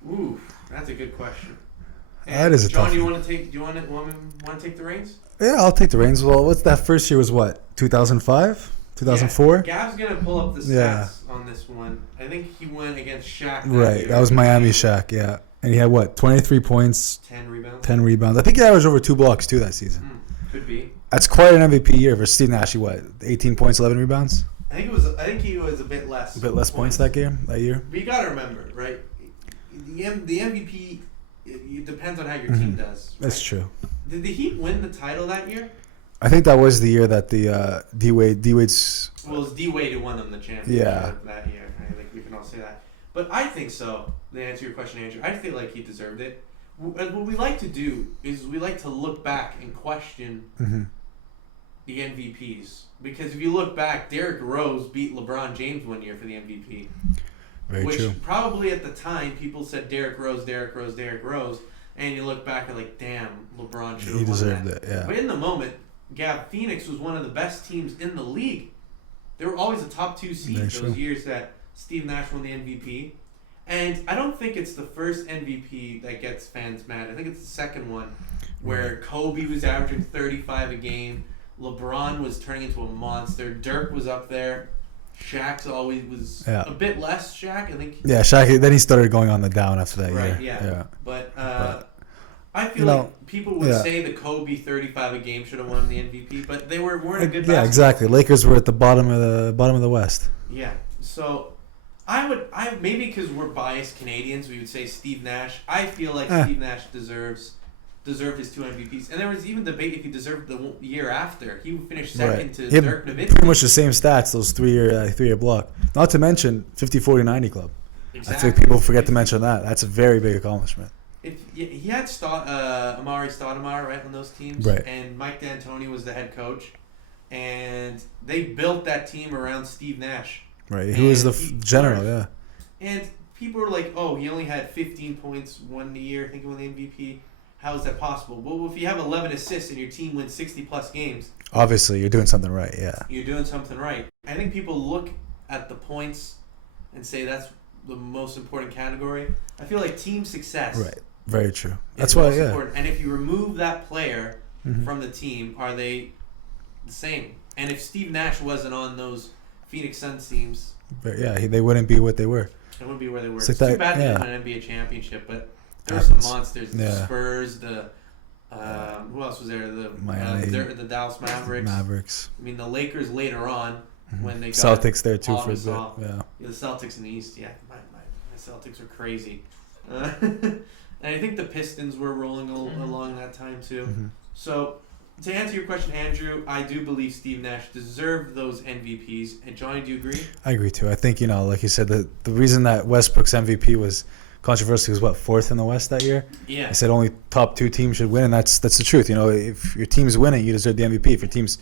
Ooh, that's a good question. And that is a John, tough do you one. want to take the reins? Yeah, I'll take the reins. Well, what's that first year was what? 2005? 2004? Yeah. Gav's going to pull up the stats on this one. I think he went against Shaq. Right, that was Miami Shaq, yeah. And he had what? 23 points, 10 rebounds. 10 rebounds. I think he averaged over 2 blocks too that season. Could be. That's quite an MVP year for Steve Nash. What? 18 points, 11 rebounds. I think he was a bit less. A bit less points that year. But you gotta remember, right? The MVP it depends on how your team does. Right? That's true. Did the Heat win the title that year? I think that was the year that the D-Wade's. Well, it was D-Wade who won them the championship that year. I think we can all say that. But I think so. To answer your question, Andrew, I feel like he deserved it. What we like to do is we like to look back and question the MVPs. Because if you look back, Derrick Rose beat LeBron James one year for the MVP. Very true. Probably at the time, people said Derrick Rose. And you look back and like, damn, LeBron should have won that. He deserved it, yeah. But in the moment, Phoenix was one of the best teams in the league. They were always a top 2 seed those years that Steve Nash won the MVP. And I don't think it's the first MVP that gets fans mad. I think it's the second one where Kobe was averaging 35 a game. LeBron was turning into a monster. Dirk was up there. Shaq's always was a bit less Shaq, I think. Yeah, Shaq. Then he started going on the down after that year. Yeah. But I feel like people would say the Kobe 35 a game should have won the MVP, but they weren't a good basketball. Yeah, exactly. Lakers were at the bottom of the West. Yeah. So I maybe because we're biased Canadians, we would say Steve Nash. I feel like Steve Nash deserves deserved his 2 MVPs. And there was even debate if he deserved the year after. He finished second to He had Dirk Nowitzki. pretty much the same stats, those 3-year block. Not to mention 50-40-90 club. Exactly. I think people forget to mention that. That's a very big accomplishment. He had Amari Stoudemire right on those teams, Right. And Mike D'Antoni was the head coach, and they built that team around Steve Nash. Right. He was the general, yeah. And people were like, "Oh, he only had 15 points one year. I think he won the MVP. How is that possible?" Well, if you have 11 assists and your team wins 60-plus games, Obviously, you're doing something right, yeah. you're doing something right. I think people look at the points and say that's the most important category. I feel like team success. Right. Very true. That's is why, most yeah. important. And if you remove that player Mhm. from the team, are they the same? And if Steve Nash wasn't on those Phoenix Suns teams, But yeah, they wouldn't be what they were. it wouldn't be where they were. It's It's like too that- bad they yeah. didn't win an NBA championship, but there were some Happens. monsters. The Yeah. Spurs, who else was there? Miami. The Dallas Mavericks. Mavericks. I mean, the Lakers later on when they got Celtics there too Paul for a bit. Gasol. Yeah. Yeah, the Celtics in the East. Yeah, my Celtics are crazy. And I think the Pistons were rolling along that time too. Mm-hmm. So, to answer your question, Andrew, I do believe Steve Nash deserved those MVPs. And Johnny, do you agree? I agree too. I think, like you said, the reason that Westbrook's MVP was controversial was fourth in the West that year. Yeah. I said only top 2 teams should win, and that's the truth. If your team's winning, you deserve the MVP. If your team's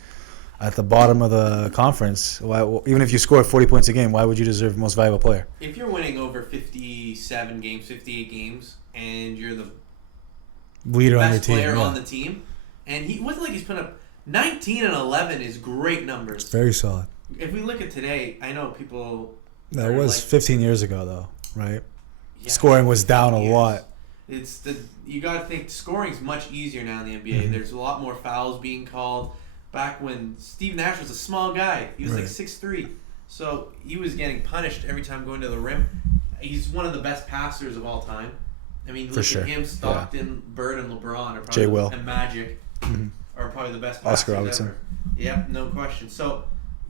at the bottom of the conference, even if you score 40 points a game, why would you deserve most valuable player? If you're winning over 57 games, 58 games, and you're the Leader on your best team. player Yeah. on the team, and he wasn't like he's put up 19 and 11 is great numbers. Very solid. If we look at today, I know people. That are was like, 15 years ago, though, right? yeah, Scoring was down a 15 years. lot. You got to think scoring's much easier now in the NBA. Mhm. There's a lot more fouls being called. Back when Steve Nash was a small guy, he was like Right. 6'3", so he was getting punished every time going to the rim. He's one of the best passers of all time. I mean, For look sure. at him, Stockton, Bird, and LeBron are Jay probably Will. and Magic Mhm. are probably the best passers Oscar Robertson. ever. Yep, no question. So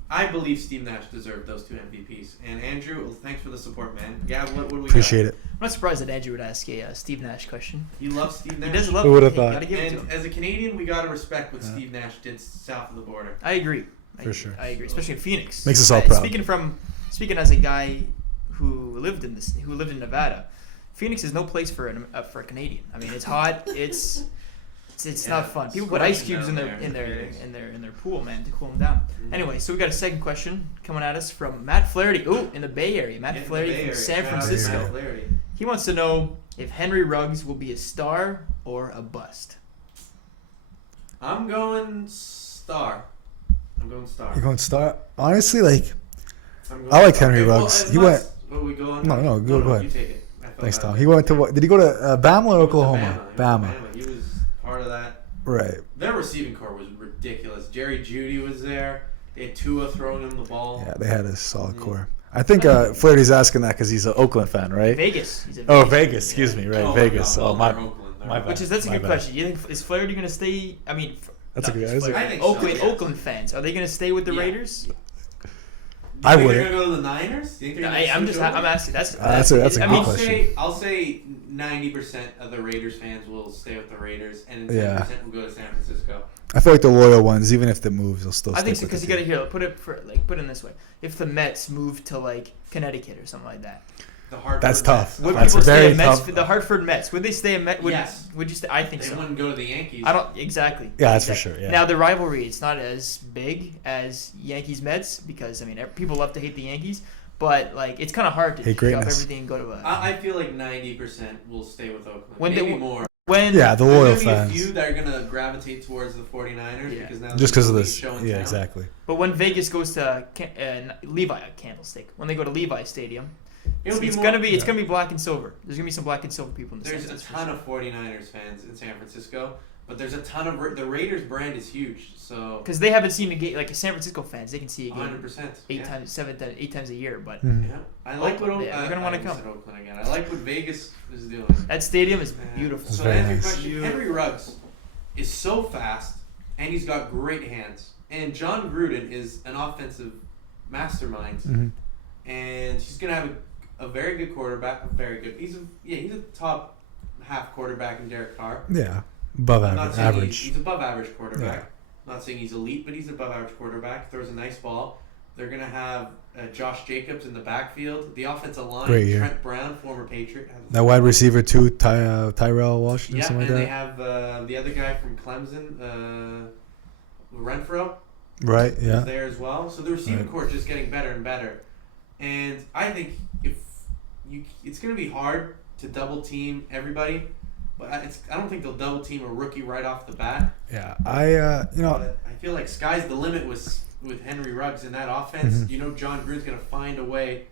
I believe Steve Nash deserved those 2 MVPs. And Andrew, thanks for the support, man. Gab, what do we Appreciate it. I'm not surprised that Andrew would ask a Steve Nash question. You love Steve Nash. He does love Who it. would've Hey, thought? gotta give it to And him. as a Canadian, we gotta respect what Yeah. Steve Nash did south of the border. I agree. For sure. I agree, especially in Phoenix. Makes us all proud. Speaking as a guy who lived in Nevada, Phoenix is no place for a Canadian. I mean, it's hot. It's Yeah, not fun. People put ice scorching cubes down in there in Phoenix. their pool, man, to cool them down. Mhm. Anyway, so we got a second question coming at us from Matt Flaherty. Ooh, in the Bay Area. Matt In the Flaherty Bay from Area. San Shout out to Matt Francisco. Flaherty. He wants to know if Henry Ruggs will be a star or a bust. I'm going star. You're going to start? Honestly, I'm going I like star. Henry Okay, Ruggs. Well, He unless- Will we go on? No, go ahead. You take it. I felt thanks, bad. Tom. He went to what? Did he go to Bama or He went to Oklahoma? Bama. He was part of that. Right. Their receiving core was ridiculous. Jerry Jeudy was there. They had Tua throwing him the ball. Yeah, they had a solid Mhm. core. I think Flaherty's asking that because he's an Oakland fan, right? Vegas. He's a Oh, Vegas. Excuse me. Right, Oh, Vegas. my God. Oh, Well, my. they're Oakland. They're my Oakland. Which that's a My good bad. question. You think is Flaherty going to stay? I mean, That's a not good just answer. Flaherty. I think so, Oakland, yeah. Oakland fans, are they going to stay with the Yeah. Raiders? Do I you think wouldn't. they're gonna go to the Niners? Do you think they're gonna I'm switch over? asking. That's That's a I good mean, question. I'll say 90% of the Raiders fans will stay with the Raiders, and 10% Yeah. will go to San Francisco. I feel like the loyal ones, even if they move, they'll still. I think so stick because with you the got to hear. Put it in this way: if the Mets moved to like Connecticut or something like that, The Hartford That's tough. Mets. would That's people stay very at Mets? tough. The Hartford Mets would they stay at Met? Yes. Would you stay? I think They so. wouldn't go to the Yankees. I don't exactly. Yeah, that's for Exactly. sure. Yeah. Now the rivalry, it's not as big as Yankees Mets because I mean people love to hate the Yankees, but like it's kind of hard to Hate drop greatness. everything and go to a. I feel like 90% will stay with Oakland. When Maybe they- more. when Yeah, the There's loyal gonna be fans. a few that are gonna gravitate towards the 49ers Yeah. because now Just there's because of a this. show in Yeah, town. exactly. But when Vegas goes to Levi Candlestick, when they go to Levi Stadium, It'll be it's more- gonna be black and silver. There's gonna be some black and silver people in the There's stands. a ton of 49ers fans in San Francisco, but there's a ton of the Raiders brand is huge. So because they haven't seen a game like San Francisco fans. They can see a game 100%. eight times a year, but Mhm. Yeah, I like what Oakland, yeah, they're gonna wanna come. said Oakland again. I like what Vegas is doing. that stadium is Yeah. beautiful. It's So very to answer your nice. question, Henry Ruggs is so fast, and he's got great hands. And John Gruden is an offensive mastermind, Mhm. and he's gonna have a very good quarterback. Very good. He's a top half quarterback in Derek Carr. Yeah. Above I'm not average. saying Average. He's above average quarterback. Yeah. I'm not saying he's elite, but he's above average quarterback. Throws a nice ball. They're gonna have Josh Jacobs in the backfield. The offensive line, Great year. Trent Brown, former Patriot. That wide receiver too, Tyrell Washington, Yeah, something and like they have the other guy from Clemson, Renfro. Right. Is Yeah. there as well. So the receiving Right. core is just getting better and better. And I think it's going to be hard to double team everybody, but I don't think they'll double team a rookie right off the bat. Yeah. But I feel like sky's the limit with Henry Ruggs in that offense. Mhm. You know, John Gruden's going to find a way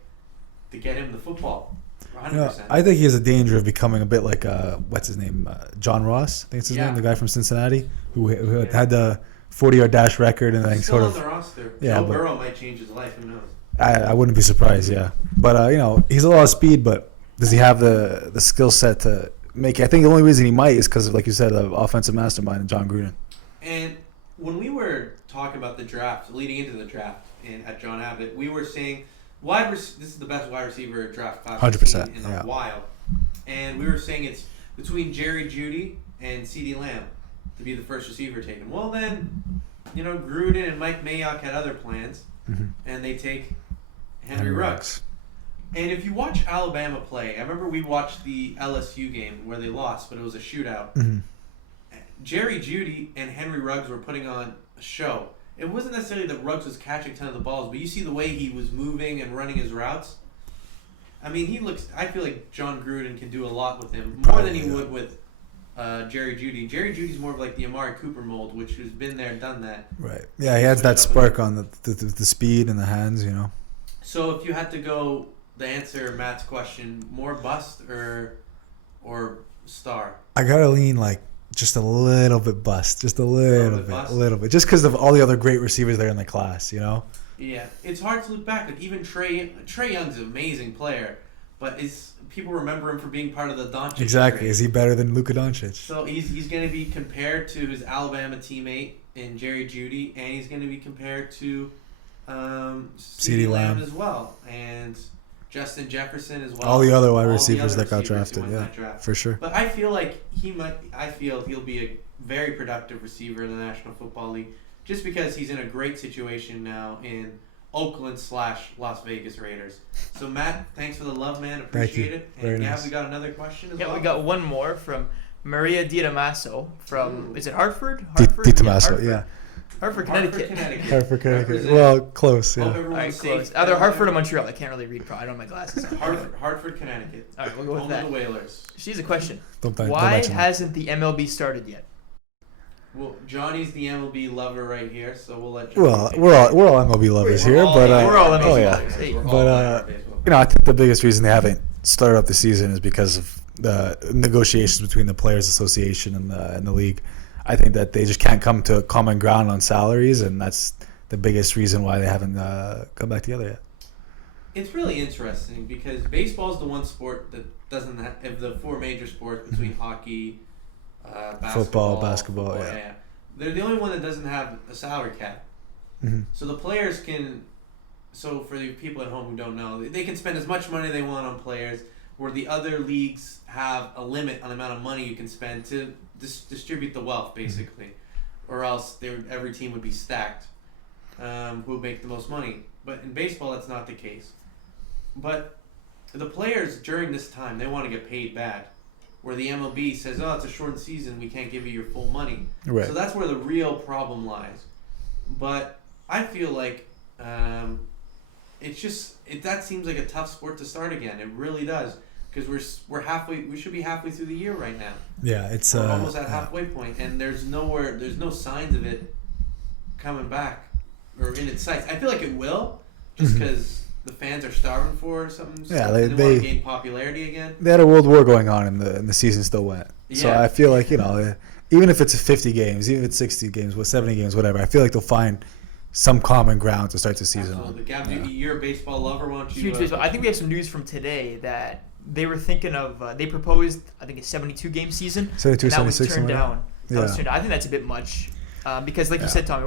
to get him the football. 100%. You know, I think he has a danger of becoming a bit like what's his name, John Ross. I think it's his name, the guy from Cincinnati who had the 40-yard dash record and He's sort still of. on the roster. Yeah, Joe but- Burrow might change his life. Who knows? I wouldn't be surprised. Yeah, but he's a lot of speed, but does he have the skill set to make it? I think the only reason he might is because of, like you said, the offensive mastermind, John Gruden. And when we were talking about the draft, leading into the draft at John Abbott, we were saying this is the best wide receiver draft class we've 100%, seen in yeah. a while. And we were saying it's between Jerry Jeudy and CeeDee Lamb to be the first receiver taken. Well, then, Gruden and Mike Mayock had other plans, and they take Henry Ruggs. And if you watch Alabama play, I remember we watched the LSU game where they lost, but it was a shootout. Mm-hmm. Jerry Jeudy and Henry Ruggs were putting on a show. It wasn't necessarily that Ruggs was catching a ton of the balls, but you see the way he was moving and running his routes. I mean, I feel like John Gruden can do a lot with him, more than he would with Jerry Jeudy. Jerry Judy's more of like the Amari Cooper mold, which has been there, done that. Right. Yeah, he has that spark on the speed and the hands, So if you had to answer Matt's question, more bust or star? I gotta lean like just a little bit bust, just a little bit, just because of all the other great receivers there in the class, Yeah, it's hard to look back. Like even Trey Young's an amazing player, but people remember him for being part of the Doncic. Exactly. trade. Is he better than Luka Doncic? So he's going to be compared to his Alabama teammate in Jerry Jeudy, and he's going to be compared to CeeDee Lamb as well, and Justin Jefferson as well. All the other wide All receivers the that got receivers who drafted, went yeah, that draft. for sure. But I feel like he'll be a very productive receiver in the National Football League, just because he's in a great situation now in Oakland/Las Vegas Raiders. So Matt, thanks for the love, man. Appreciate it. And Very nice. we got another question as well. Yeah, we got one more from Maria Di Damaso from, is it Hartford? Di Tommaso, yeah. Hartford, Connecticut. Hartford, Connecticut. Represent. Well, close, Hope yeah. everyone's Alright, safe close. down Either Hartford there. or Montreal. I can't really read. I don't have my glasses on. Hartford, Connecticut. Alright, we'll go with Home that. of the Whalers. She's a question. Don't Why mention that. hasn't the MLB started yet? Well, Johnny's the MLB lover right here, so we'll let Johnny Well, take we're it. all MLB lovers We're here, all but we're all MLB oh yeah. lovers. Hey. We're all But, about baseball. I think the biggest reason they haven't started up the season is because of the negotiations between the Players Association and the league. I think that they just can't come to a common ground on salaries, and that's the biggest reason why they haven't come back together yet. It's really interesting because baseball is the one sport that doesn't have the four major sports between hockey, Football, basketball, yeah. They're the only one that doesn't have a salary cap. Mm-hmm. So the players can. So for the people at home who don't know, they can spend as much money they want on players, where the other leagues have a limit on the amount of money you can spend to distribute the wealth, basically, or else every team would be stacked. Who would make the most money? But in baseball, that's not the case. But the players during this time, they want to get paid bad. Where the MLB says, "Oh, it's a shortened season, we can't give you your full money." Right. So that's where the real problem lies. But I feel like that seems like a tough sport to start again. It really does, because we're halfway. We should be halfway through the year right now. Yeah, it's We're almost at halfway point, and there's no signs of it coming back or in its sights. I feel like it will, just because the fans are starving for something. Yeah, they they want to gain popularity again. They had a world war going on, and the season still went. So Yeah. I feel like even if it's 50 games, even if it's 60 games, 70 games, whatever, I feel like they'll find some common ground to start the season Absolutely. on. Gab, Yeah. you're a baseball lover, why don't you? Huge baseball. I think we have some news from today that they were thinking of. They proposed, I think, a 72-game season. 72, and that was 76, turned something like down. that. That was Yeah. turned down. I think that's a bit much, because like you Yeah. said, Tommy,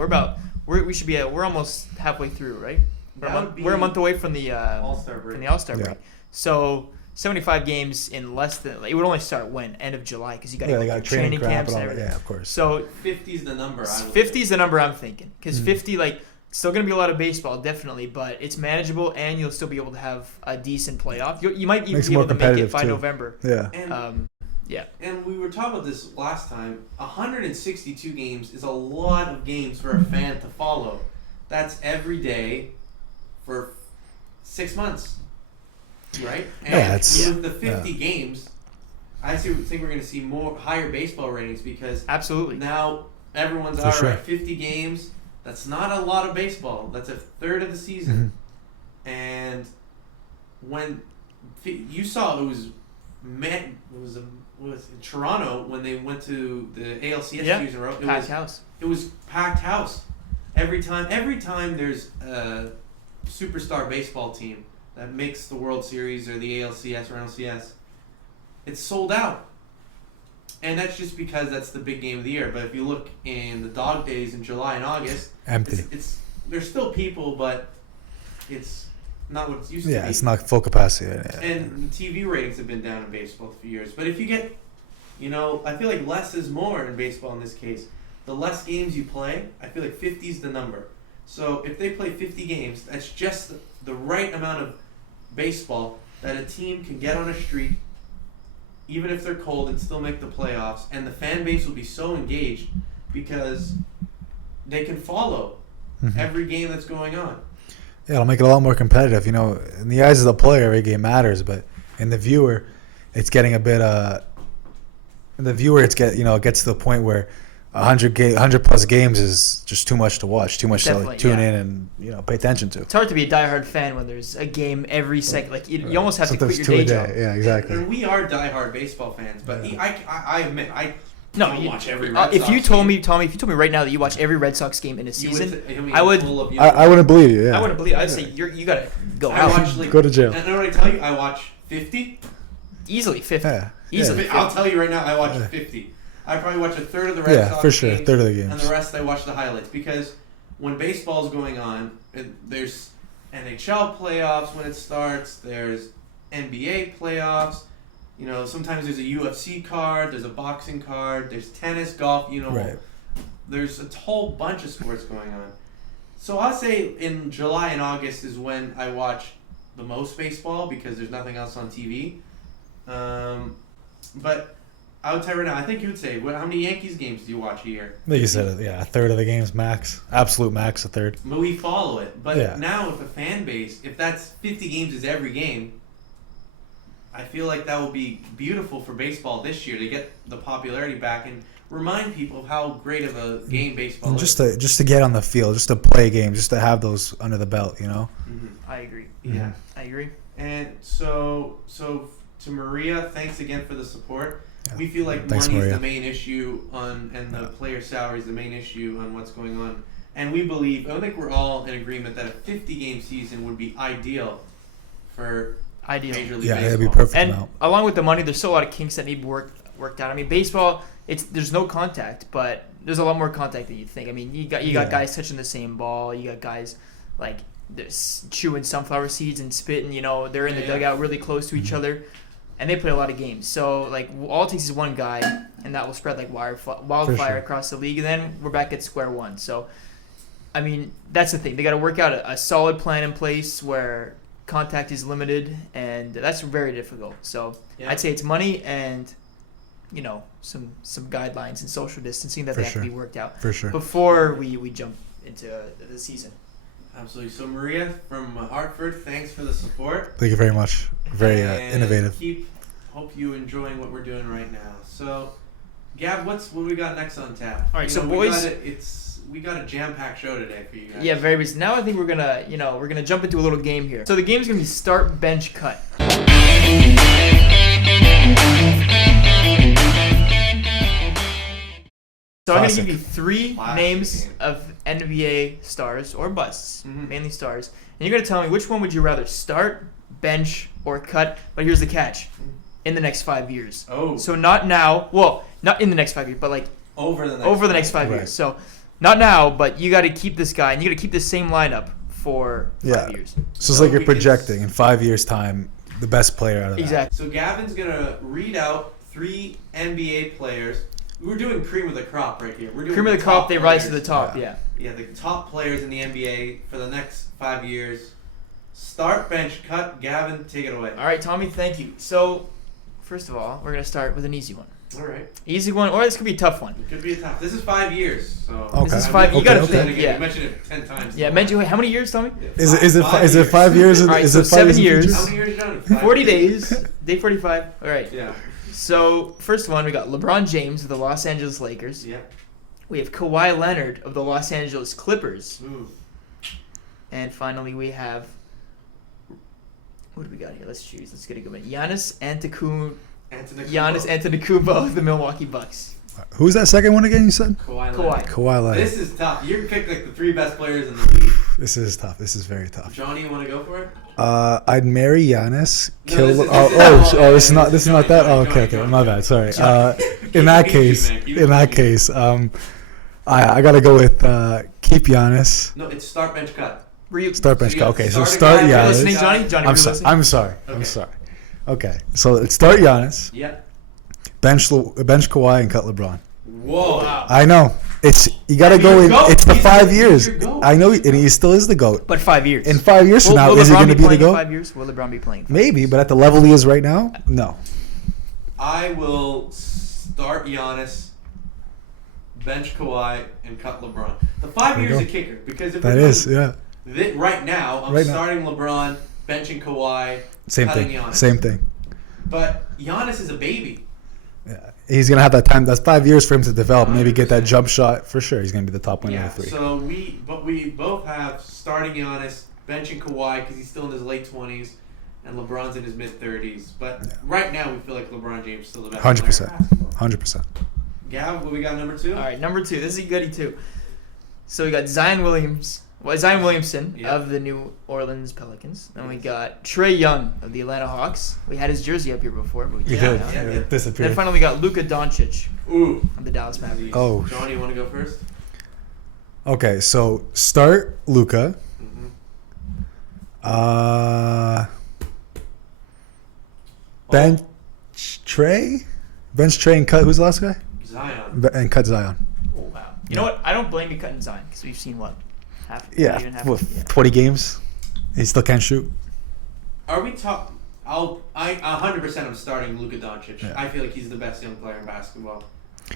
we're almost halfway through, right? That would be We're a month away from the All-Star break. All-Star Yeah. break. So 75 games in less than it would only start when end of July because you got they got training camps and and all that. everything. Yeah, of course. So 50 is the number. 50 is the number I'm thinking because 50 like still gonna be a lot of baseball definitely, but it's manageable and you'll still be able to have a decent playoff. You might even Makes be it able more to make it competitive, by too. November. Yeah. And, Yeah. And we were talking about this last time. 162 games is a lot of games for a fan to follow. That's every day for 6 months, right? And Yeah, it's- with the 50 games, I think we're going to see higher baseball ratings because Absolutely. now everyone's For all sure. right. 50 games. That's not a lot of baseball. That's a third of the season. And when you saw it was in Toronto when they went to the ALCS 2 years in a row. Packed house. It was packed house. Every time there's a superstar baseball team that makes the World Series or the ALCS or NLCS, it's sold out. And that's just because that's the big game of the year. But if you look in the dog days in July and August, Empty. it's there's still people, but it's not what it used to be. Yeah, it's not full capacity. Yeah. And TV ratings have been down in baseball for years. But if you get, I feel like less is more in baseball in this case. The less games you play, I feel like 50 is the number. So if they play 50 games, that's just the right amount of baseball that a team can get on a streak, even if they're cold, and still make the playoffs. And the fan base will be so engaged because they can follow every game that's going on. Yeah, it'll make it a lot more competitive. In the eyes of the player, every game matters, but in the viewer, it's getting a bit. In the viewer, it gets to the point where 100 plus games is just too much to watch, too much Definitely, to tune yeah. in and pay attention to. It's hard to be a diehard fan when there's a game every second. Like you almost have Sometimes to quit your two day a job. Yeah, exactly. And we are diehard baseball fans, but Yeah. I admit I No, don't you- watch every Red if Sox you told game. me, Tommy, if you told me right now that you watch every Red Sox game in a You would season, say- I would- full of I wouldn't believe you. Yeah. I wouldn't believe. I'd say you gotta go I out watch like Go to jail. And I know what I tell you. I watch 50. easily 50. Yeah. Easily. I'll tell you right now. I watch Yeah. 50. I probably watch a third of the Red Yeah, Sox for sure. games, Third of the games. and the rest I watch the highlights because when baseball's going on, there's NHL playoffs when it starts. There's NBA playoffs. Sometimes there's a UFC card. There's a boxing card. There's tennis, golf. Right. There's a whole bunch of sports going on. So I'll say in July and August is when I watch the most baseball because there's nothing else on TV. But I would tell you right now, I think you would say, how many Yankees games do you watch a year? Like you said, yeah, a third of the games max, absolute max, a third. But we follow it. But Yeah. now with a fan base, if that's 50 games is every game, I feel like that will be beautiful for baseball this year to get the popularity back and remind people of how great of a game baseball And is. just to get on the field, just to play games, just to have those under the belt, Mhm. I agree. Yeah. I agree. And so to Maria, thanks again for the support. Yeah. We feel like Thanks, money is Maria. the main issue and the player salary is the main issue on what's going on. And we believe, I think we're all in agreement that a 50-game season would be ideal for Ideal. Major League Yeah, Baseball. that'd be perfect And amount. along with the money, there's still a lot of kinks that need worked out. I mean, baseball, there's no contact, but there's a lot more contact than you think. I mean, you got Yeah. guys touching the same ball. You got guys like chewing sunflower seeds and spitting. They're in the Yeah. dugout really close to each other, and they play a lot of games. So like, all it takes is one guy, and that will spread like wildfire sure. across the league, and then we're back at square one. So, I mean, that's the thing. They got to work out a solid plan in place where contact is limited, and that's very difficult. So Yeah. I'd say it's money and some guidelines and social distancing that For they have sure. to be worked out For sure. before we jump into the season. Absolutely. So Maria from Hartford, thanks for the support. Thank you very much. Very And innovative. Hope you enjoying what we're doing right now. So, Gab, what we got next on tap? All right, so we boys- we got a jam-packed show today for you guys. Yeah, very busy. Now I think we're gonna jump into a little game here. So the game's gonna be start, bench, cut. So I'm Classic. gonna give you three Classic names game. of NBA stars or busts, Mhm. mainly stars, and you're gonna tell me which one would you rather start, bench, or cut. But here's the catch: in the next 5 years. Oh, So not now. Well, not in the next 5 years, but like over the next over the next 5 Right. years. So not now, but you got to keep this guy, and you got to keep the same lineup for 5 Yeah. years. So it's So like you're we can projecting in 5 years' time, the best player out of that. Exactly. So Gavin's gonna read out 3 NBA players. We're doing cream of the crop right here. We're doing Cream of the crop, they rise to the players. top. Yeah. Yeah. Yeah, the top players in the NBA for the next 5 years. Start, bench, cut. Gavin, take it away. All right, Tommy. Thank you. So, first of all, we're gonna start with an easy one. All right. Easy one, or this could be a tough one. It could be a top. This is 5 years. So Okay. This is 5. You Okay, gotta okay. think. Yeah. You mentioned it 10 times. Yeah. Mention how many years, Tommy? Yeah, Is it 5 5 years? All right, Is so it 5 7 in the years. future? How many years, Johnny? 5 40 years. days. Day 45. All right. Yeah. So first one, we got LeBron James of the Los Angeles Lakers. Yeah. We have Kawhi Leonard of the Los Angeles Clippers. Ooh. And finally, we have. What do we got here? Let's choose. Let's get a good one. Giannis Antetokounmpo of the Milwaukee Bucks. Who's that second one again? You said Kawhi. Kawhi. Leonard. Kawhi Leonard. This is tough. You picked like the 3 best players in the league. This is tough. This is very tough. Johnny, you want to go for it? I'd marry Giannis. No, Kill. this is- This is not. This is not that. Oh, okay. Johnny. My bad. Sorry. Keep In that it PG, case, man. Keep it PG. I gotta go with keep Giannis. No, it's start, bench, cut. Were you Start bench. So you got Okay, so start start a guy, You're Giannis. listening, Giannis. Johnny? Johnny, were I'm you sorry. listening? I'm sorry. Okay. I'm sorry. Okay, so let's start Giannis. Yeah. Bench Kawhi and cut LeBron. Whoa. Wow. I know. It's you gotta He's go your in. GOAT. It's the He's 5 your years. GOAT. I know, and he still is the goat. But 5 years. In 5 years from now, will is he LeBron going to be the playing in goat? 5 years? Will LeBron be playing? Maybe, but at the level he is right now, no. I will start Giannis, bench Kawhi, and cut LeBron. The 5 There you years go. a kicker because if That we're is, doing yeah. right now, I'm Right now. starting LeBron, benching Kawhi, Same cutting thing. Giannis. Same thing. But Giannis is a baby. Yeah. He's gonna have that time. That's 5 years for him to develop. Maybe get that jump shot for sure. He's gonna be the top winner Yeah. of the 3. So we both have starting Giannis, benching Kawhi because he's still in his late 20s, and LeBron's in his mid 30s. But Yeah. right now we feel like LeBron James is still the best. 100%. player in basketball. 100%. Gav, what we got number 2? All right, number 2. This is a goodie too. So we got Zion Williamson Yeah. of the New Orleans Pelicans, and we got Trae Young of the Atlanta Hawks. We had his jersey up here before, but we You took did. it down. Yeah. It Then disappeared. finally we got Luka Doncic Ooh. of the Dallas Mavericks. Oh. Johnny, you want to go first? Okay, so start Luka. Mm-hmm. Bench Trey. Bench Trey and cut. Who's the last guy? Zion. And cut Zion. Oh, wow. You know what? I don't blame you cutting Zion because we've seen what? Yeah, Even half what, yeah. 20 games. He still can't shoot. Are we talking? I 100% am starting Luka Doncic. Yeah. I feel like he's the best young player in basketball,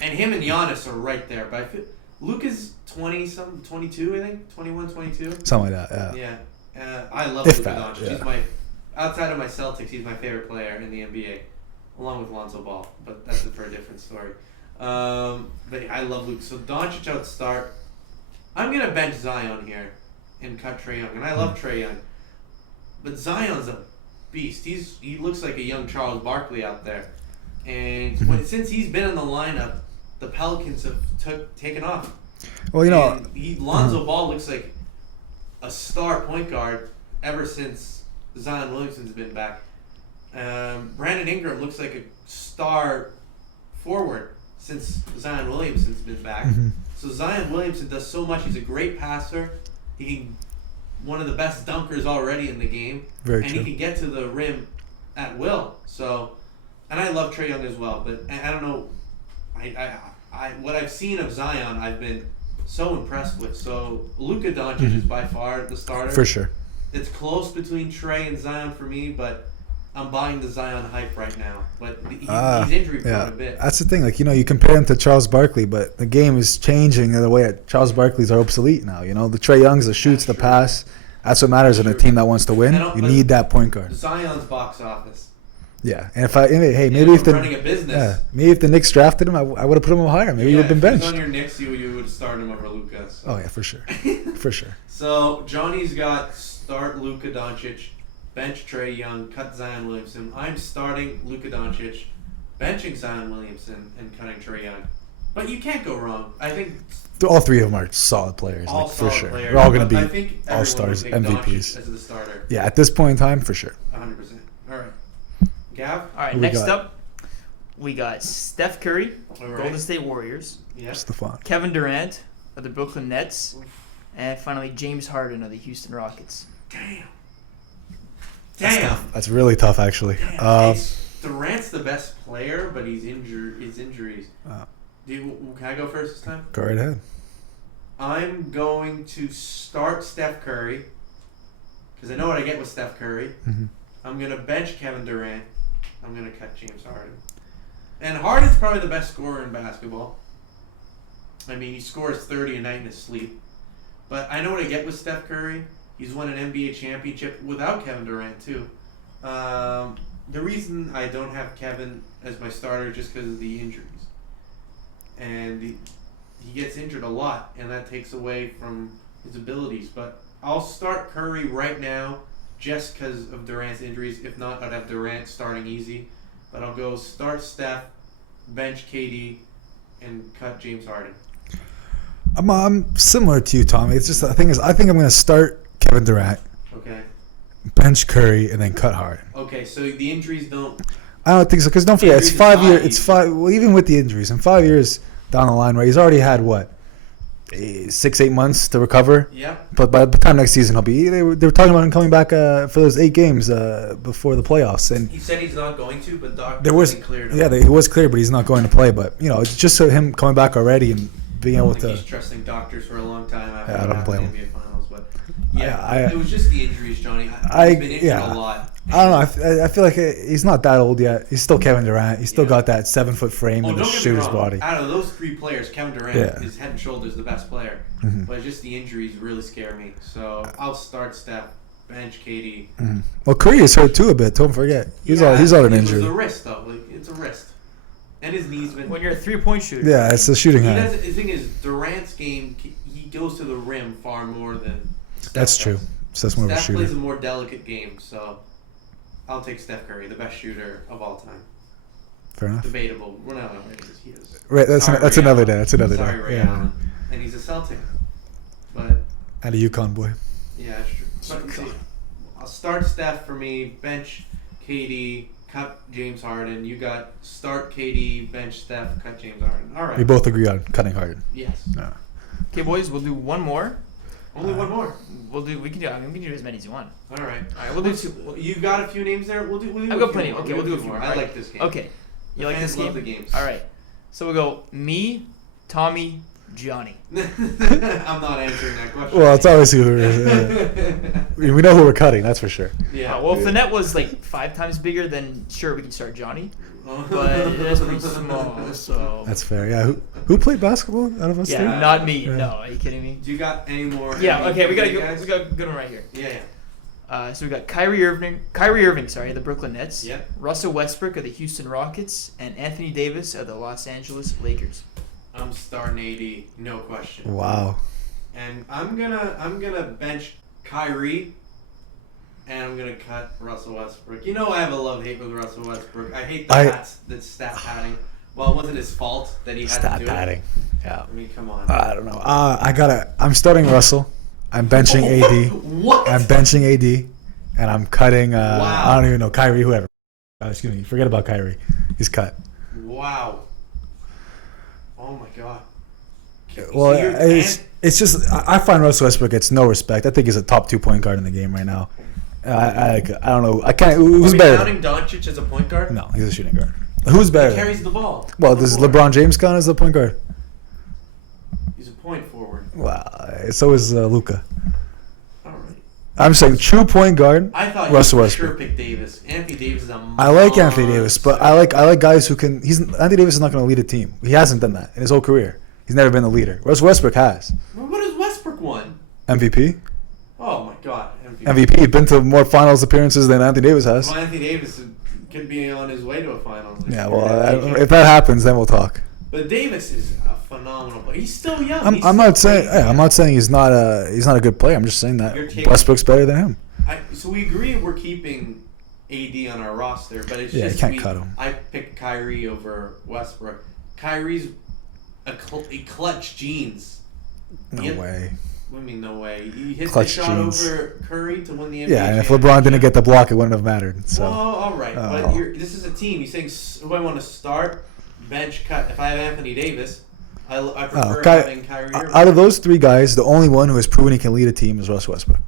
and him and Giannis are right there. But I feel Luka's 20-something, 22, I think, 21, 22. Something like that. Yeah. Yeah. I love If Luka that, Doncic. yeah. He's my outside of my Celtics. He's my favorite player in the NBA, along with Lonzo Ball. But that's for a different story. But I love Luka. So Doncic out start. I'm gonna bench Zion here and cut Trae Young, and I love Trae Young, but Zion's a beast. He looks like a young Charles Barkley out there, and since he's been in the lineup, the Pelicans have taken off. Well, you know, And Lonzo Ball looks like a star point guard ever since Zion Williamson's been back. Brandon Ingram looks like a star forward since Zion Williamson's been back. Mhm. So Zion Williamson does so much. He's a great passer. One of the best dunkers already in the game. Very and true. he can get to the rim at will. So, and I love Trae Young as well. But I don't know. I what I've seen of Zion, I've been so impressed with. So Luka Doncic is by far the starter. For sure. It's close between Trae and Zion for me, but I'm buying the Zion hype right now. But he's injury prone Yeah, a bit. that's the thing. Like, you compare him to Charles Barkley, but the game is changing in the way that Charles Barkley's are obsolete now. The Trae Young's, the shoots, the That's true. pass. That's what matters in a True. team that wants to win. I don't- You but- need that point guard. Zion's box office. Yeah, and maybe Maybe if the running a business. maybe if the Knicks drafted him, I would have put him higher. Maybe he would have been If he was benched. on your Knicks, you would have started him over Luka. So. Oh yeah, for sure, for sure. So Johnny's got start Luka Doncic, bench Trae Young, cut Zion Williamson. I'm starting Luka Doncic, benching Zion Williamson, and cutting Trae Young. But you can't go wrong. I think All 3 of them are solid players, all like, for solid sure. players. They're all going but I to think be everyone all-stars, would pick MVPs. Doncic as the starter. Yeah, at this point in time, for sure. 100%. All right. Gav? All right, Who we next got? up, we got Steph Curry, All right. Golden State Warriors, Yeah. Stephon. Kevin Durant of the Brooklyn Nets, and finally James Harden of the Houston Rockets. Damn. Damn. That's really tough, actually. Durant's the best player, but he's injured. His injuries. Can I go first this time? Go right ahead. I'm going to start Steph Curry because I know what I get with Steph Curry. Mm-hmm. I'm going to bench Kevin Durant. I'm going to cut James Harden. And Harden's probably the best scorer in basketball. I mean, he scores 30 a night in his sleep. But I know what I get with Steph Curry. He's won an NBA championship without Kevin Durant, too. The reason I don't have Kevin as my starter is just because of the injuries. And he gets injured a lot, and that takes away from his abilities. But I'll start Curry right now just because of Durant's injuries. If not, I'd have Durant starting easy. But I'll go start Steph, bench KD, and cut James Harden. I'm similar to you, Tommy. It's just the thing is, I think I'm going to start Kevin Durant, Okay. bench Curry, and then cut Harden. Okay, so the injuries don't... I don't think so, because don't forget, it's Injuries 5 is years. not It's easy. 5. Well, even with the injuries, in 5 years down the line, right? He's already had what, 6-8 months to recover. Yeah. But by the time next season, he'll be. They were talking about him coming back for those 8 games before the playoffs, and He said he's not going to, but Doc there was cleared him. yeah, he was clear, but he's not going to play. But it's just so him coming back already and being I able don't think to. he's trusting doctors for a long time after Yeah, I don't blame him. the NBA Finals, but I- it was just the injuries, Johnny. He's been injured a lot. I don't know. I feel like he's not that old yet. He's still Kevin Durant. He's still got that 7-foot frame and a Don't get me shooter's wrong. body. Out of those 3 players, Kevin Durant Yeah. is head and shoulders the best player. Mhm. But just the injuries really scare me. So I'll start Steph, bench KD. Mhm. Well, Curry is hurt too a bit. Don't forget. He's out an It injury. was a wrist, though. It's a wrist. And his knee's been... When you're a 3-point shooter. Yeah, it's a shooting He hand. doesn't, the thing is, Durant's game, he goes to the rim far more than Steph That's does. true. So that's more of a Steph plays a shooter. more delicate game, so I'll take Steph Curry, the best shooter of all time. Fair enough. Debatable. We're not on he is. Right, that's Sorry, that's Ray another Allen. day. That's another Sorry, day. Ray Yeah. Allen. And he's a Celtic. But, And a UConn boy. yeah, it's true. But see, I'll start Steph for me, bench KD, cut James Harden. You got start KD, bench Steph, cut James Harden. All right. We both agree on cutting Harden. Yes. No. Okay, boys, we'll do one more. Only one more. We can do as many as you want. All right. All right, we'll do two. You got a few names there. We'll do. I've got plenty. Okay, we'll do a few more. I Right. like this game. Okay, you like fans this game? love the games. All right. So we'll go me, Tommy, Johnny. I'm not answering that question. Well, it's obviously we know who we're cutting. That's for sure. Yeah. Well, if the net was like 5 times bigger, then sure we can start Johnny. But that's pretty small, so. That's fair. Yeah. Who played basketball out of us? Yeah, three? not me. Yeah. No, are you kidding me? Do you got any more? Yeah. Okay, we got a guys? good one right here. Yeah. So we got Kyrie Irving, the Brooklyn Nets. Yep. Russell Westbrook of the Houston Rockets, and Anthony Davis of the Los Angeles Lakers. I'm starting AD, no question. Wow. And I'm gonna bench Kyrie, and I'm gonna cut Russell Westbrook. You know I have a love-hate with Russell Westbrook. I hate the stat padding. Well, it wasn't his fault that he had Stat to do padding. it. Yeah. I mean, come on. I don't know. I'm starting Russell. I'm benching AD. What? I'm benching AD, and I'm cutting. Wow. I don't even know Kyrie. Whoever. Excuse me. Forget about Kyrie. He's cut. Wow. Oh my God. Well, So it's just I find Russell Westbrook gets no respect. I think he's a top 2 point guard in the game right now. I don't know. I can't. Who's better? counting Doncic as a point guard? No, he's a shooting guard. Who's better? He carries the ball. Well, does LeBron James count as a point guard? He's a point forward. Well, so is Luka. All right. I'm saying true point guard. I thought Russell you would for sure Westbrook. pick Davis. Anthony Davis is a I like Anthony Davis, but monster. I like guys who can. Anthony Davis is not going to lead a team. He hasn't done that in his whole career. He's never been a leader. Russell Westbrook has. Well, what has Westbrook won? MVP. Oh my God. MVP. Been to more finals appearances than Anthony Davis has. Well, Anthony Davis could be on his way to a finals. Yeah, well, if that happens, then we'll talk. But Davis is a phenomenal player. He's still young. He's I'm still not saying. crazy. Yeah, I'm not saying he's not a good player. I'm just saying that You're taking- Westbrook's better than him. So we agree we're keeping AD on our roster, but it's Yeah, you just can't cut him. I picked Kyrie over Westbrook. Kyrie's a clutch genes. No Yeah. way. What do you mean no way? He hit Clutch the shot genes. over Curry to win the NBA Yeah, and if championship. LeBron didn't get the block, it wouldn't have mattered. So. Well, all right, Oh. but this is a team. He's saying who I want to start, bench, cut. If I have Anthony Davis, I prefer having Kyrie Irving. Out of those 3 guys, the only one who has proven he can lead a team is Russell Westbrook.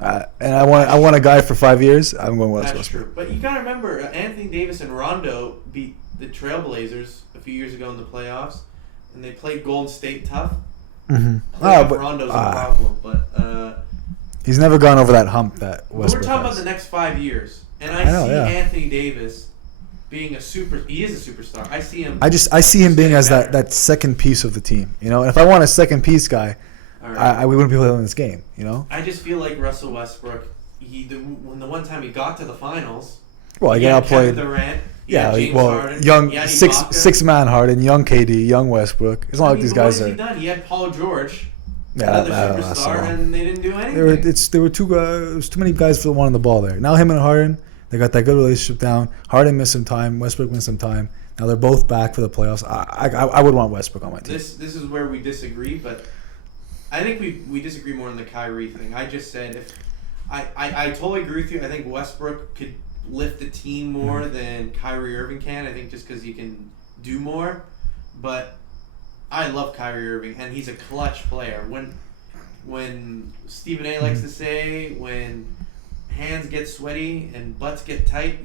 And I want a guy for 5 years. I'm going That's Westbrook. true. But you gotta remember, Anthony Davis and Rondo beat the Trailblazers a few years ago in the playoffs, and they played Golden State tough. Mm-hmm. Playoff Rondo's a problem, but he's never gone over that hump that Westbrook we're talking has. about the next 5 years, and I know, see yeah. Anthony Davis being He is a superstar. I see him. I see him being as better. that second piece of the team. You know, and if I want a second piece guy, All right. we wouldn't be playing this game. You know. I just feel like Russell Westbrook. When the one time he got to the finals, Well, I he get had outplayed. Kevin Durant. He Yeah, had James well, Harden, young he had six Ibaka. man Harden, young KD, young Westbrook. It's not like these guys what are. has he done? He had Paul George, Yeah, another that don't last so superstar, long. and they didn't do anything. There were too many guys for the one on the ball there. Now him and Harden, they got that good relationship down. Harden missed some time. Westbrook missed some time. Now they're both back for the playoffs. I would want Westbrook on my team. This is where we disagree, but I think we disagree more on the Kyrie thing. I just said if I totally agree with you. I think Westbrook could lift the team more than Kyrie Irving can. I think just because he can do more, but I love Kyrie Irving and he's a clutch player. When Stephen A. likes to say, when hands get sweaty and butts get tight,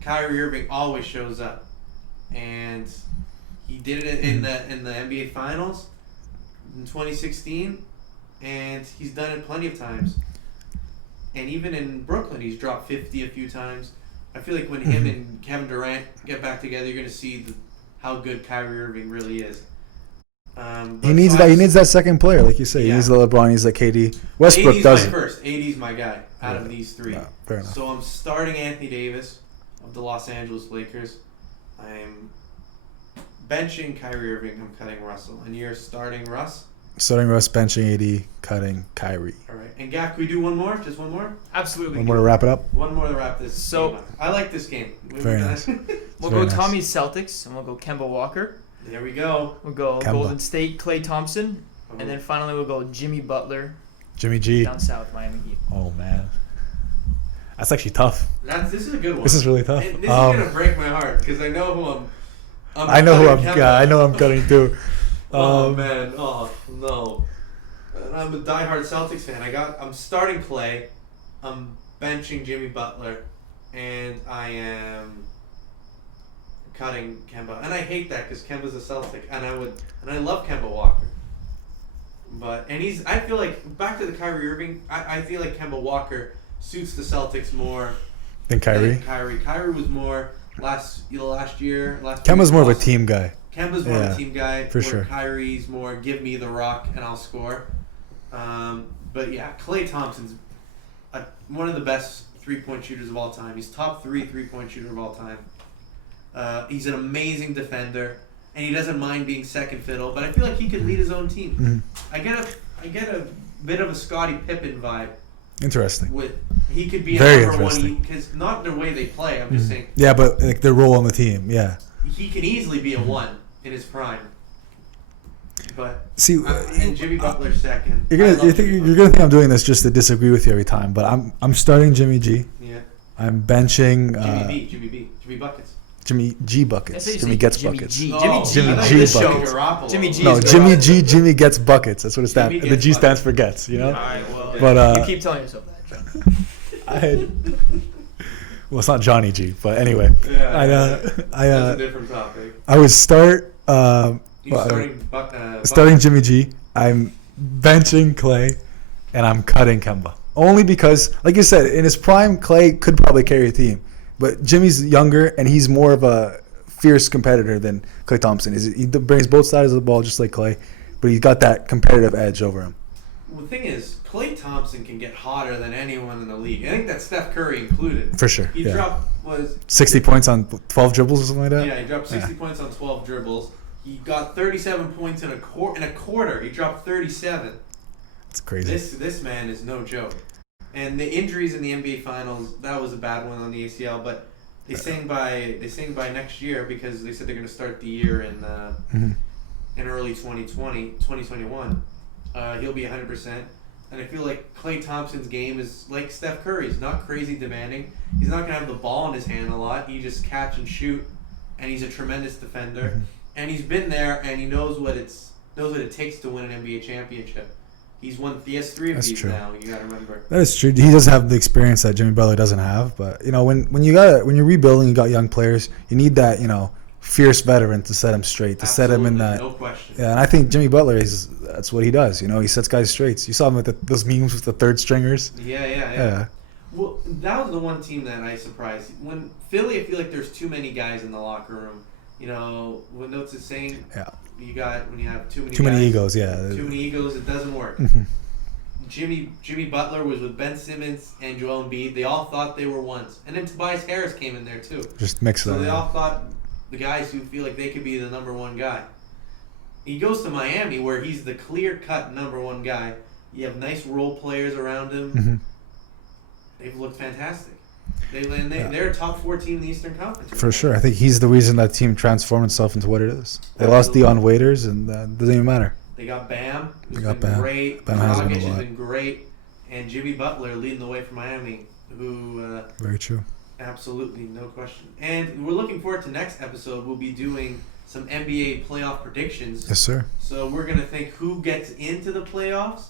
Kyrie Irving always shows up, and he did it in the NBA Finals in 2016, and he's done it plenty of times. And even in Brooklyn, he's dropped 50 a few times. I feel like when him and Kevin Durant get back together, you're going to see how good Kyrie Irving really is. He needs that second player, like you say. He Yeah. needs the LeBron. He needs the KD. Westbrook AD's doesn't. my first. AD's my guy out of these three. Yeah, fair enough. So I'm starting Anthony Davis of the Los Angeles Lakers. I'm benching Kyrie Irving. I'm cutting Russell. And you're starting Russ? Starting Russ, benching AD, cutting Kyrie. All right. And Gak, can we do one more? Just one more? Absolutely. One more to wrap it up. One more to wrap this So- game up. I like this game. Very nice. We'll Very go nice. Tommy Celtics, and we'll go Kemba Walker. There we go. We'll go Kemba. Golden State, Klay Thompson. Oh. And then finally we'll go Jimmy Butler Jimmy G. down south, Miami Heat. Oh man, that's actually tough. This is a good one. This is really tough. And this is gonna break my heart because I know who I'm I know who I'm. cutting Yeah, I Kemba. know I'm cutting too. Oh man! Oh no! And I'm a diehard Celtics fan. I'm starting Klay. I'm benching Jimmy Butler, and I am cutting Kemba. And I hate that because Kemba's a Celtic, and I love Kemba Walker. I feel like back to the Kyrie Irving. I feel like Kemba Walker suits the Celtics more Then Kyrie. than Kyrie. Kyrie was more last year. Kemba's more of a team guy. Kemba's more of a team guy. for where sure. Kyrie's more give me the rock and I'll score. But yeah, Klay Thompson's one of the best 3-point shooters of all time. He's top 3 3-point shooter of all time. He's an amazing defender, and he doesn't mind being second fiddle. But I feel like he could lead his own team. Mm-hmm. I get a bit of a Scottie Pippen vibe. Interesting. He could be a Very number interesting. one because not the way they play. I'm just saying Yeah, but like their role on the team. Yeah. he can easily be a one in his prime. But See, and Jimmy Butler second. you're gonna think I'm doing this just to disagree with you every time, but I'm starting Jimmy G. Yeah. I'm benching Jimmy Buckets. Jimmy G buckets. That's how you Jimmy say gets Jimmy buckets. G. Oh, Jimmy G. Jimmy I like G this buckets. show. Garoppolo. Jimmy G. No, is Jimmy Garoppolo. G. Jimmy gets buckets. That's what it stands. Jimmy The gets G stands buckets. for gets. You know. All right, well, But you keep telling yourself that, John. Well, it's not Johnny G, but anyway. That's a I different topic. would start. You're Starting Jimmy G. I'm benching Klay, and I'm cutting Kemba. Only because, like you said, in his prime, Klay could probably carry a team. But Jimmy's younger, and he's more of a fierce competitor than Klay Thompson. He brings both sides of the ball just like Klay, but he's got that competitive edge over him. Well, the thing is, Klay Thompson can get hotter than anyone in the league. I think that's Steph Curry included. For sure. He Yeah. dropped 60 points on 12 dribbles or something like that? he dropped 60 points on 12 dribbles. He got 37 points in a quarter. He dropped 37. It's crazy. This man is no joke. And the injuries in the NBA Finals, that was a bad one on the ACL, but they sang by next year because they said they're going to start the year in early 2021. He'll be 100%. And I feel like Klay Thompson's game is like Steph Curry's, not crazy demanding. He's not going to have the ball in his hand a lot. He just catch and shoot, and he's a tremendous defender. And he's been there, and he knows what it takes to win an NBA championship. He has 3 of That's these true. now. You got to remember. That is true. He doesn't have the experience that Jimmy Butler doesn't have. But when you're rebuilding, you got young players. You need that fierce veteran to set him straight, to set him in that. No question. Yeah, and I think Jimmy Butler that's what he does. He sets guys straight. You saw him with those memes with the third stringers. Yeah. Well, that was the one team that I surprised. When Philly, I feel like there's too many guys in the locker room. What Notes is saying. Yeah. When you have too many. Too guys, many egos. Yeah. Too many egos. It doesn't work. Mm-hmm. Jimmy Butler was with Ben Simmons and Joel Embiid. They all thought they were ones, and then Tobias Harris came in there too. Just mix So that. they all thought the guys who feel like they could be the number one guy. He goes to Miami where he's the clear-cut number one guy. You have nice role players around him. Mm-hmm. They've looked fantastic. They're a top 4 team in the Eastern Conference. For sure. I think he's the reason that team transformed itself into what it is. They lost Dion Waiters, and it doesn't even matter. They got Bam, who's They got been Bam. great. Bam has been a Dragic has lot. been great. And Jimmy Butler leading the way for Miami, who Very true. absolutely, no question. And we're looking forward to next episode. We'll be doing some NBA playoff predictions. Yes, sir. So we're going to think who gets into the playoffs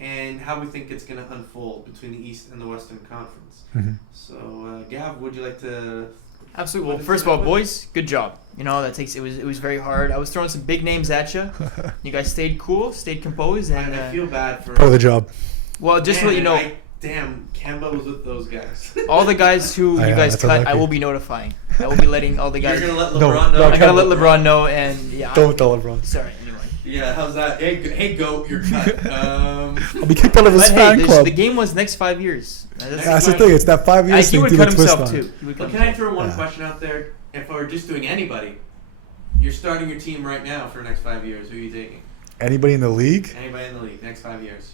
and how we think it's going to unfold between the East and the Western Conference. Mm-hmm. So, Gav, would you like to... Absolutely. Well, first of all, boys, good job. It was very hard. I was throwing some big names at you. You guys stayed cool, stayed composed, and I feel bad for... Part of the job. Well, just to let you know, damn, Kemba was with those guys. all the guys who you guys that's cut, unlucky. I will be notifying. I will be letting all the guys. You're gonna let No, LeBron know. no, I gotta let LeBron know, and yeah. Don't tell LeBron. Sorry. Anyway. Yeah, how's that? Hey, Goat, you're cut. I'll be kicked out of his But fan hey, club. the game was next 5 years. That's the thing. It's that 5 years He thing would to cut the twist himself on. too. He would cut But can I himself. throw one Yeah. question out there? If we're just doing anybody, you're starting your team right now for the next 5 years. Who are you taking? Anybody in the league? Anybody in the league, next 5 years.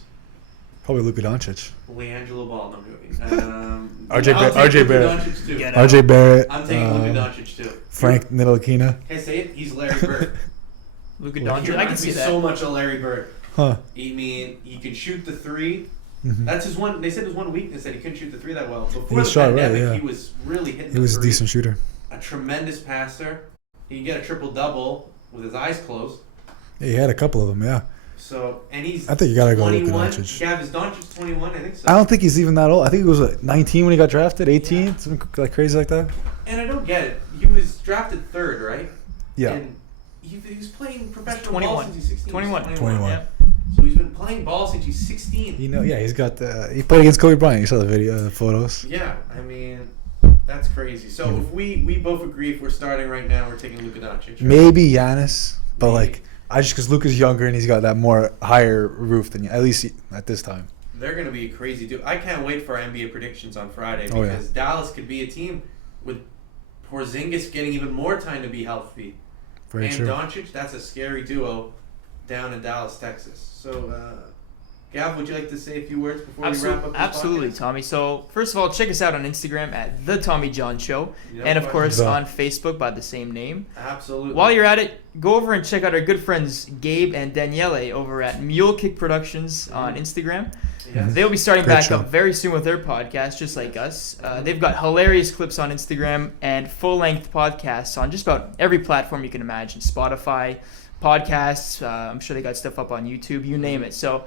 Probably Luka Doncic. LiAngelo Ball, no, I'm joking. RJ I'll take RJ Luka Barrett. Doncic too. Yeah. RJ Barrett. I'm taking Luka Doncic too. Frank Ntilikina. Can I say it? He's Larry Bird. Luka He Doncic. I can reminds see me that. so much of Larry Bird. Huh. I mean, he can shoot the 3. Mm-hmm. That's his one. They said his one weakness that he couldn't shoot the 3 that well. Before He the shot right, pandemic, yeah. he was really hitting He the was a 3. decent shooter. A tremendous passer. He can get a triple-double with his eyes closed. Yeah, he had a couple of them, yeah. So, and he's I think you gotta go Luka 21. Doncic. Gav, is Doncic 21? I think so. I don't think he's even that old. I think he was 19 when he got drafted, 18, something like crazy like that. And I don't get it. He was drafted 3rd, right? Yeah. And he was playing professional 21. ball since he's 16. 21. 21. Yeah. So he's been playing ball since he's 16. He's got he played against Kobe Bryant. You saw the video, the photos. Yeah, I mean, that's crazy. So if we both agree, if we're starting right now, we're taking Luka Doncic. Right? Maybe Giannis, but Maybe. because Luka's younger and he's got that more higher roof than you, at least at this time. They're going to be a crazy dude. I can't wait for our NBA predictions on Friday Oh, yeah. because Dallas could be a team with Porzingis getting even more time to be healthy. Very and true. Doncic, that's a scary duo down in Dallas, Texas. So, Gav, would you like to say a few words before we wrap up this Absolutely, podcast? Tommy. So, first of all, check us out on Instagram at The Tommy John Show. No And, of course, question. on Facebook by the same name. Absolutely. While you're at it, go over and check out our good friends Gabe and Daniele over at Mule Kick Productions on Instagram. Yes. They'll be starting Great back show. up very soon with their podcast, just like us. They've got hilarious clips on Instagram and full-length podcasts on just about every platform you can imagine. Spotify, podcasts. I'm sure they got stuff up on YouTube. You name it. So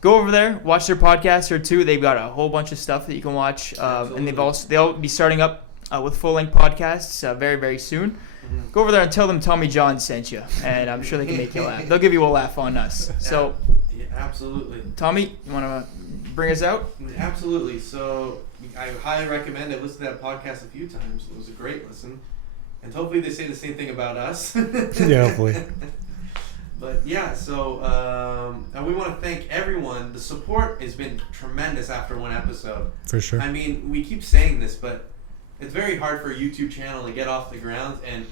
go over there, watch their podcast or two. They've got a whole bunch of stuff that you can watch, and they'll be starting up with full-length podcasts very, very soon. Mhm. Go over there and tell them Tommy John sent you, and I'm sure they can make you laugh. They'll give you a laugh on us. So, Yeah, absolutely. Tommy, you want to bring us out? Absolutely. So I highly recommend. I've listened to that podcast a few times. It was a great listen. And hopefully they say the same thing about us. Yeah, hopefully. But yeah, so and we want to thank everyone. The support has been tremendous after one episode. For sure. I mean, we keep saying this, but it's very hard for a YouTube channel to get off the ground. And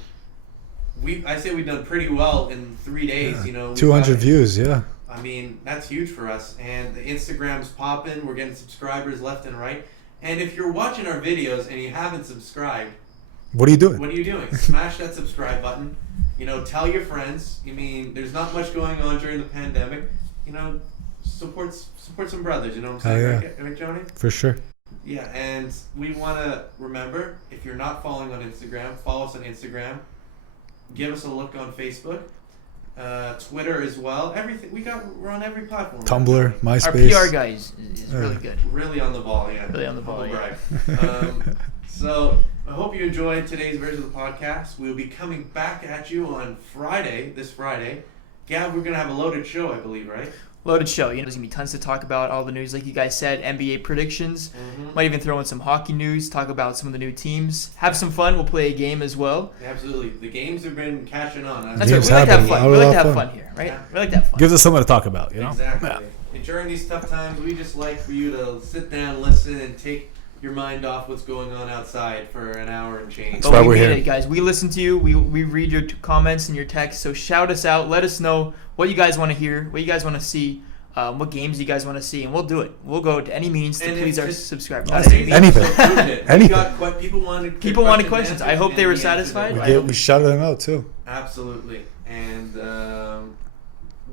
I say we've done pretty well in 3 days. Yeah. We've 200 got- views, yeah. I mean, that's huge for us. And the Instagram's popping. We're getting subscribers left and right. And if you're watching our videos and you haven't subscribed, What are you doing? what are you doing? Smash that subscribe button. Tell your friends. I mean, there's not much going on during the pandemic. Support some brothers. You know what I'm saying? Hell yeah. Right, Johnny? For sure. Yeah, and we want to remember, if you're not following on Instagram, follow us on Instagram. Give us a look on Facebook. Twitter as well. Everything we're on every platform. Tumblr, Our MySpace. PR guy is really good. Really on the ball, yeah. Really on the ball, Humble yeah. brag. So I hope you enjoyed today's version of the podcast. We'll be coming back at you on this Friday. Gav, we're gonna have a loaded show, I believe, right? Loaded show. You know, there's gonna be tons to talk about. All the news, like you guys said, NBA predictions. Might even throw in some hockey news. Talk about some of the new teams. Have some fun. We'll play a game as well. Absolutely. The games have been catching on. That's Games right. We like to have happen. fun. We like to have Fun. fun here, right? Yeah. We like to have fun. Gives us something to talk about, you know? Exactly. Yeah. And during these tough times, we just like for you to sit down, listen, and take your mind off what's going on outside for an hour and change. That's why we we're mean here. it, guys. We listen to you. We read your comments and your texts. So shout us out. Let us know what you guys want to hear, what you guys want to see, what games you guys want to see, and we'll do it. We'll go to any means to And please if our just- subscribers. Today's Anything. episode proved it. We Anything. got what people wanted. People wanted questions. answered, I hope and they were we answered satisfied. them. We shouted them out, too. Absolutely. And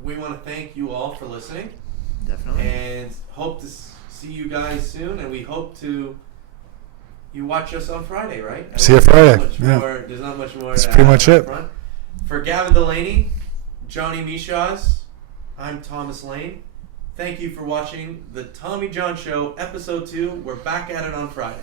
we want to thank you all for listening. Definitely. And hope to see you guys soon. And we hope to you watch us on Friday, right? See you There's not Friday, much yeah. more- There's not much more. That's to pretty add much up it. front. For Gavin Delaney, Johnny Mishaz, I'm Thomas Lane. Thank you for watching the Tommy John Show, Episode 2. We're back at it on Friday.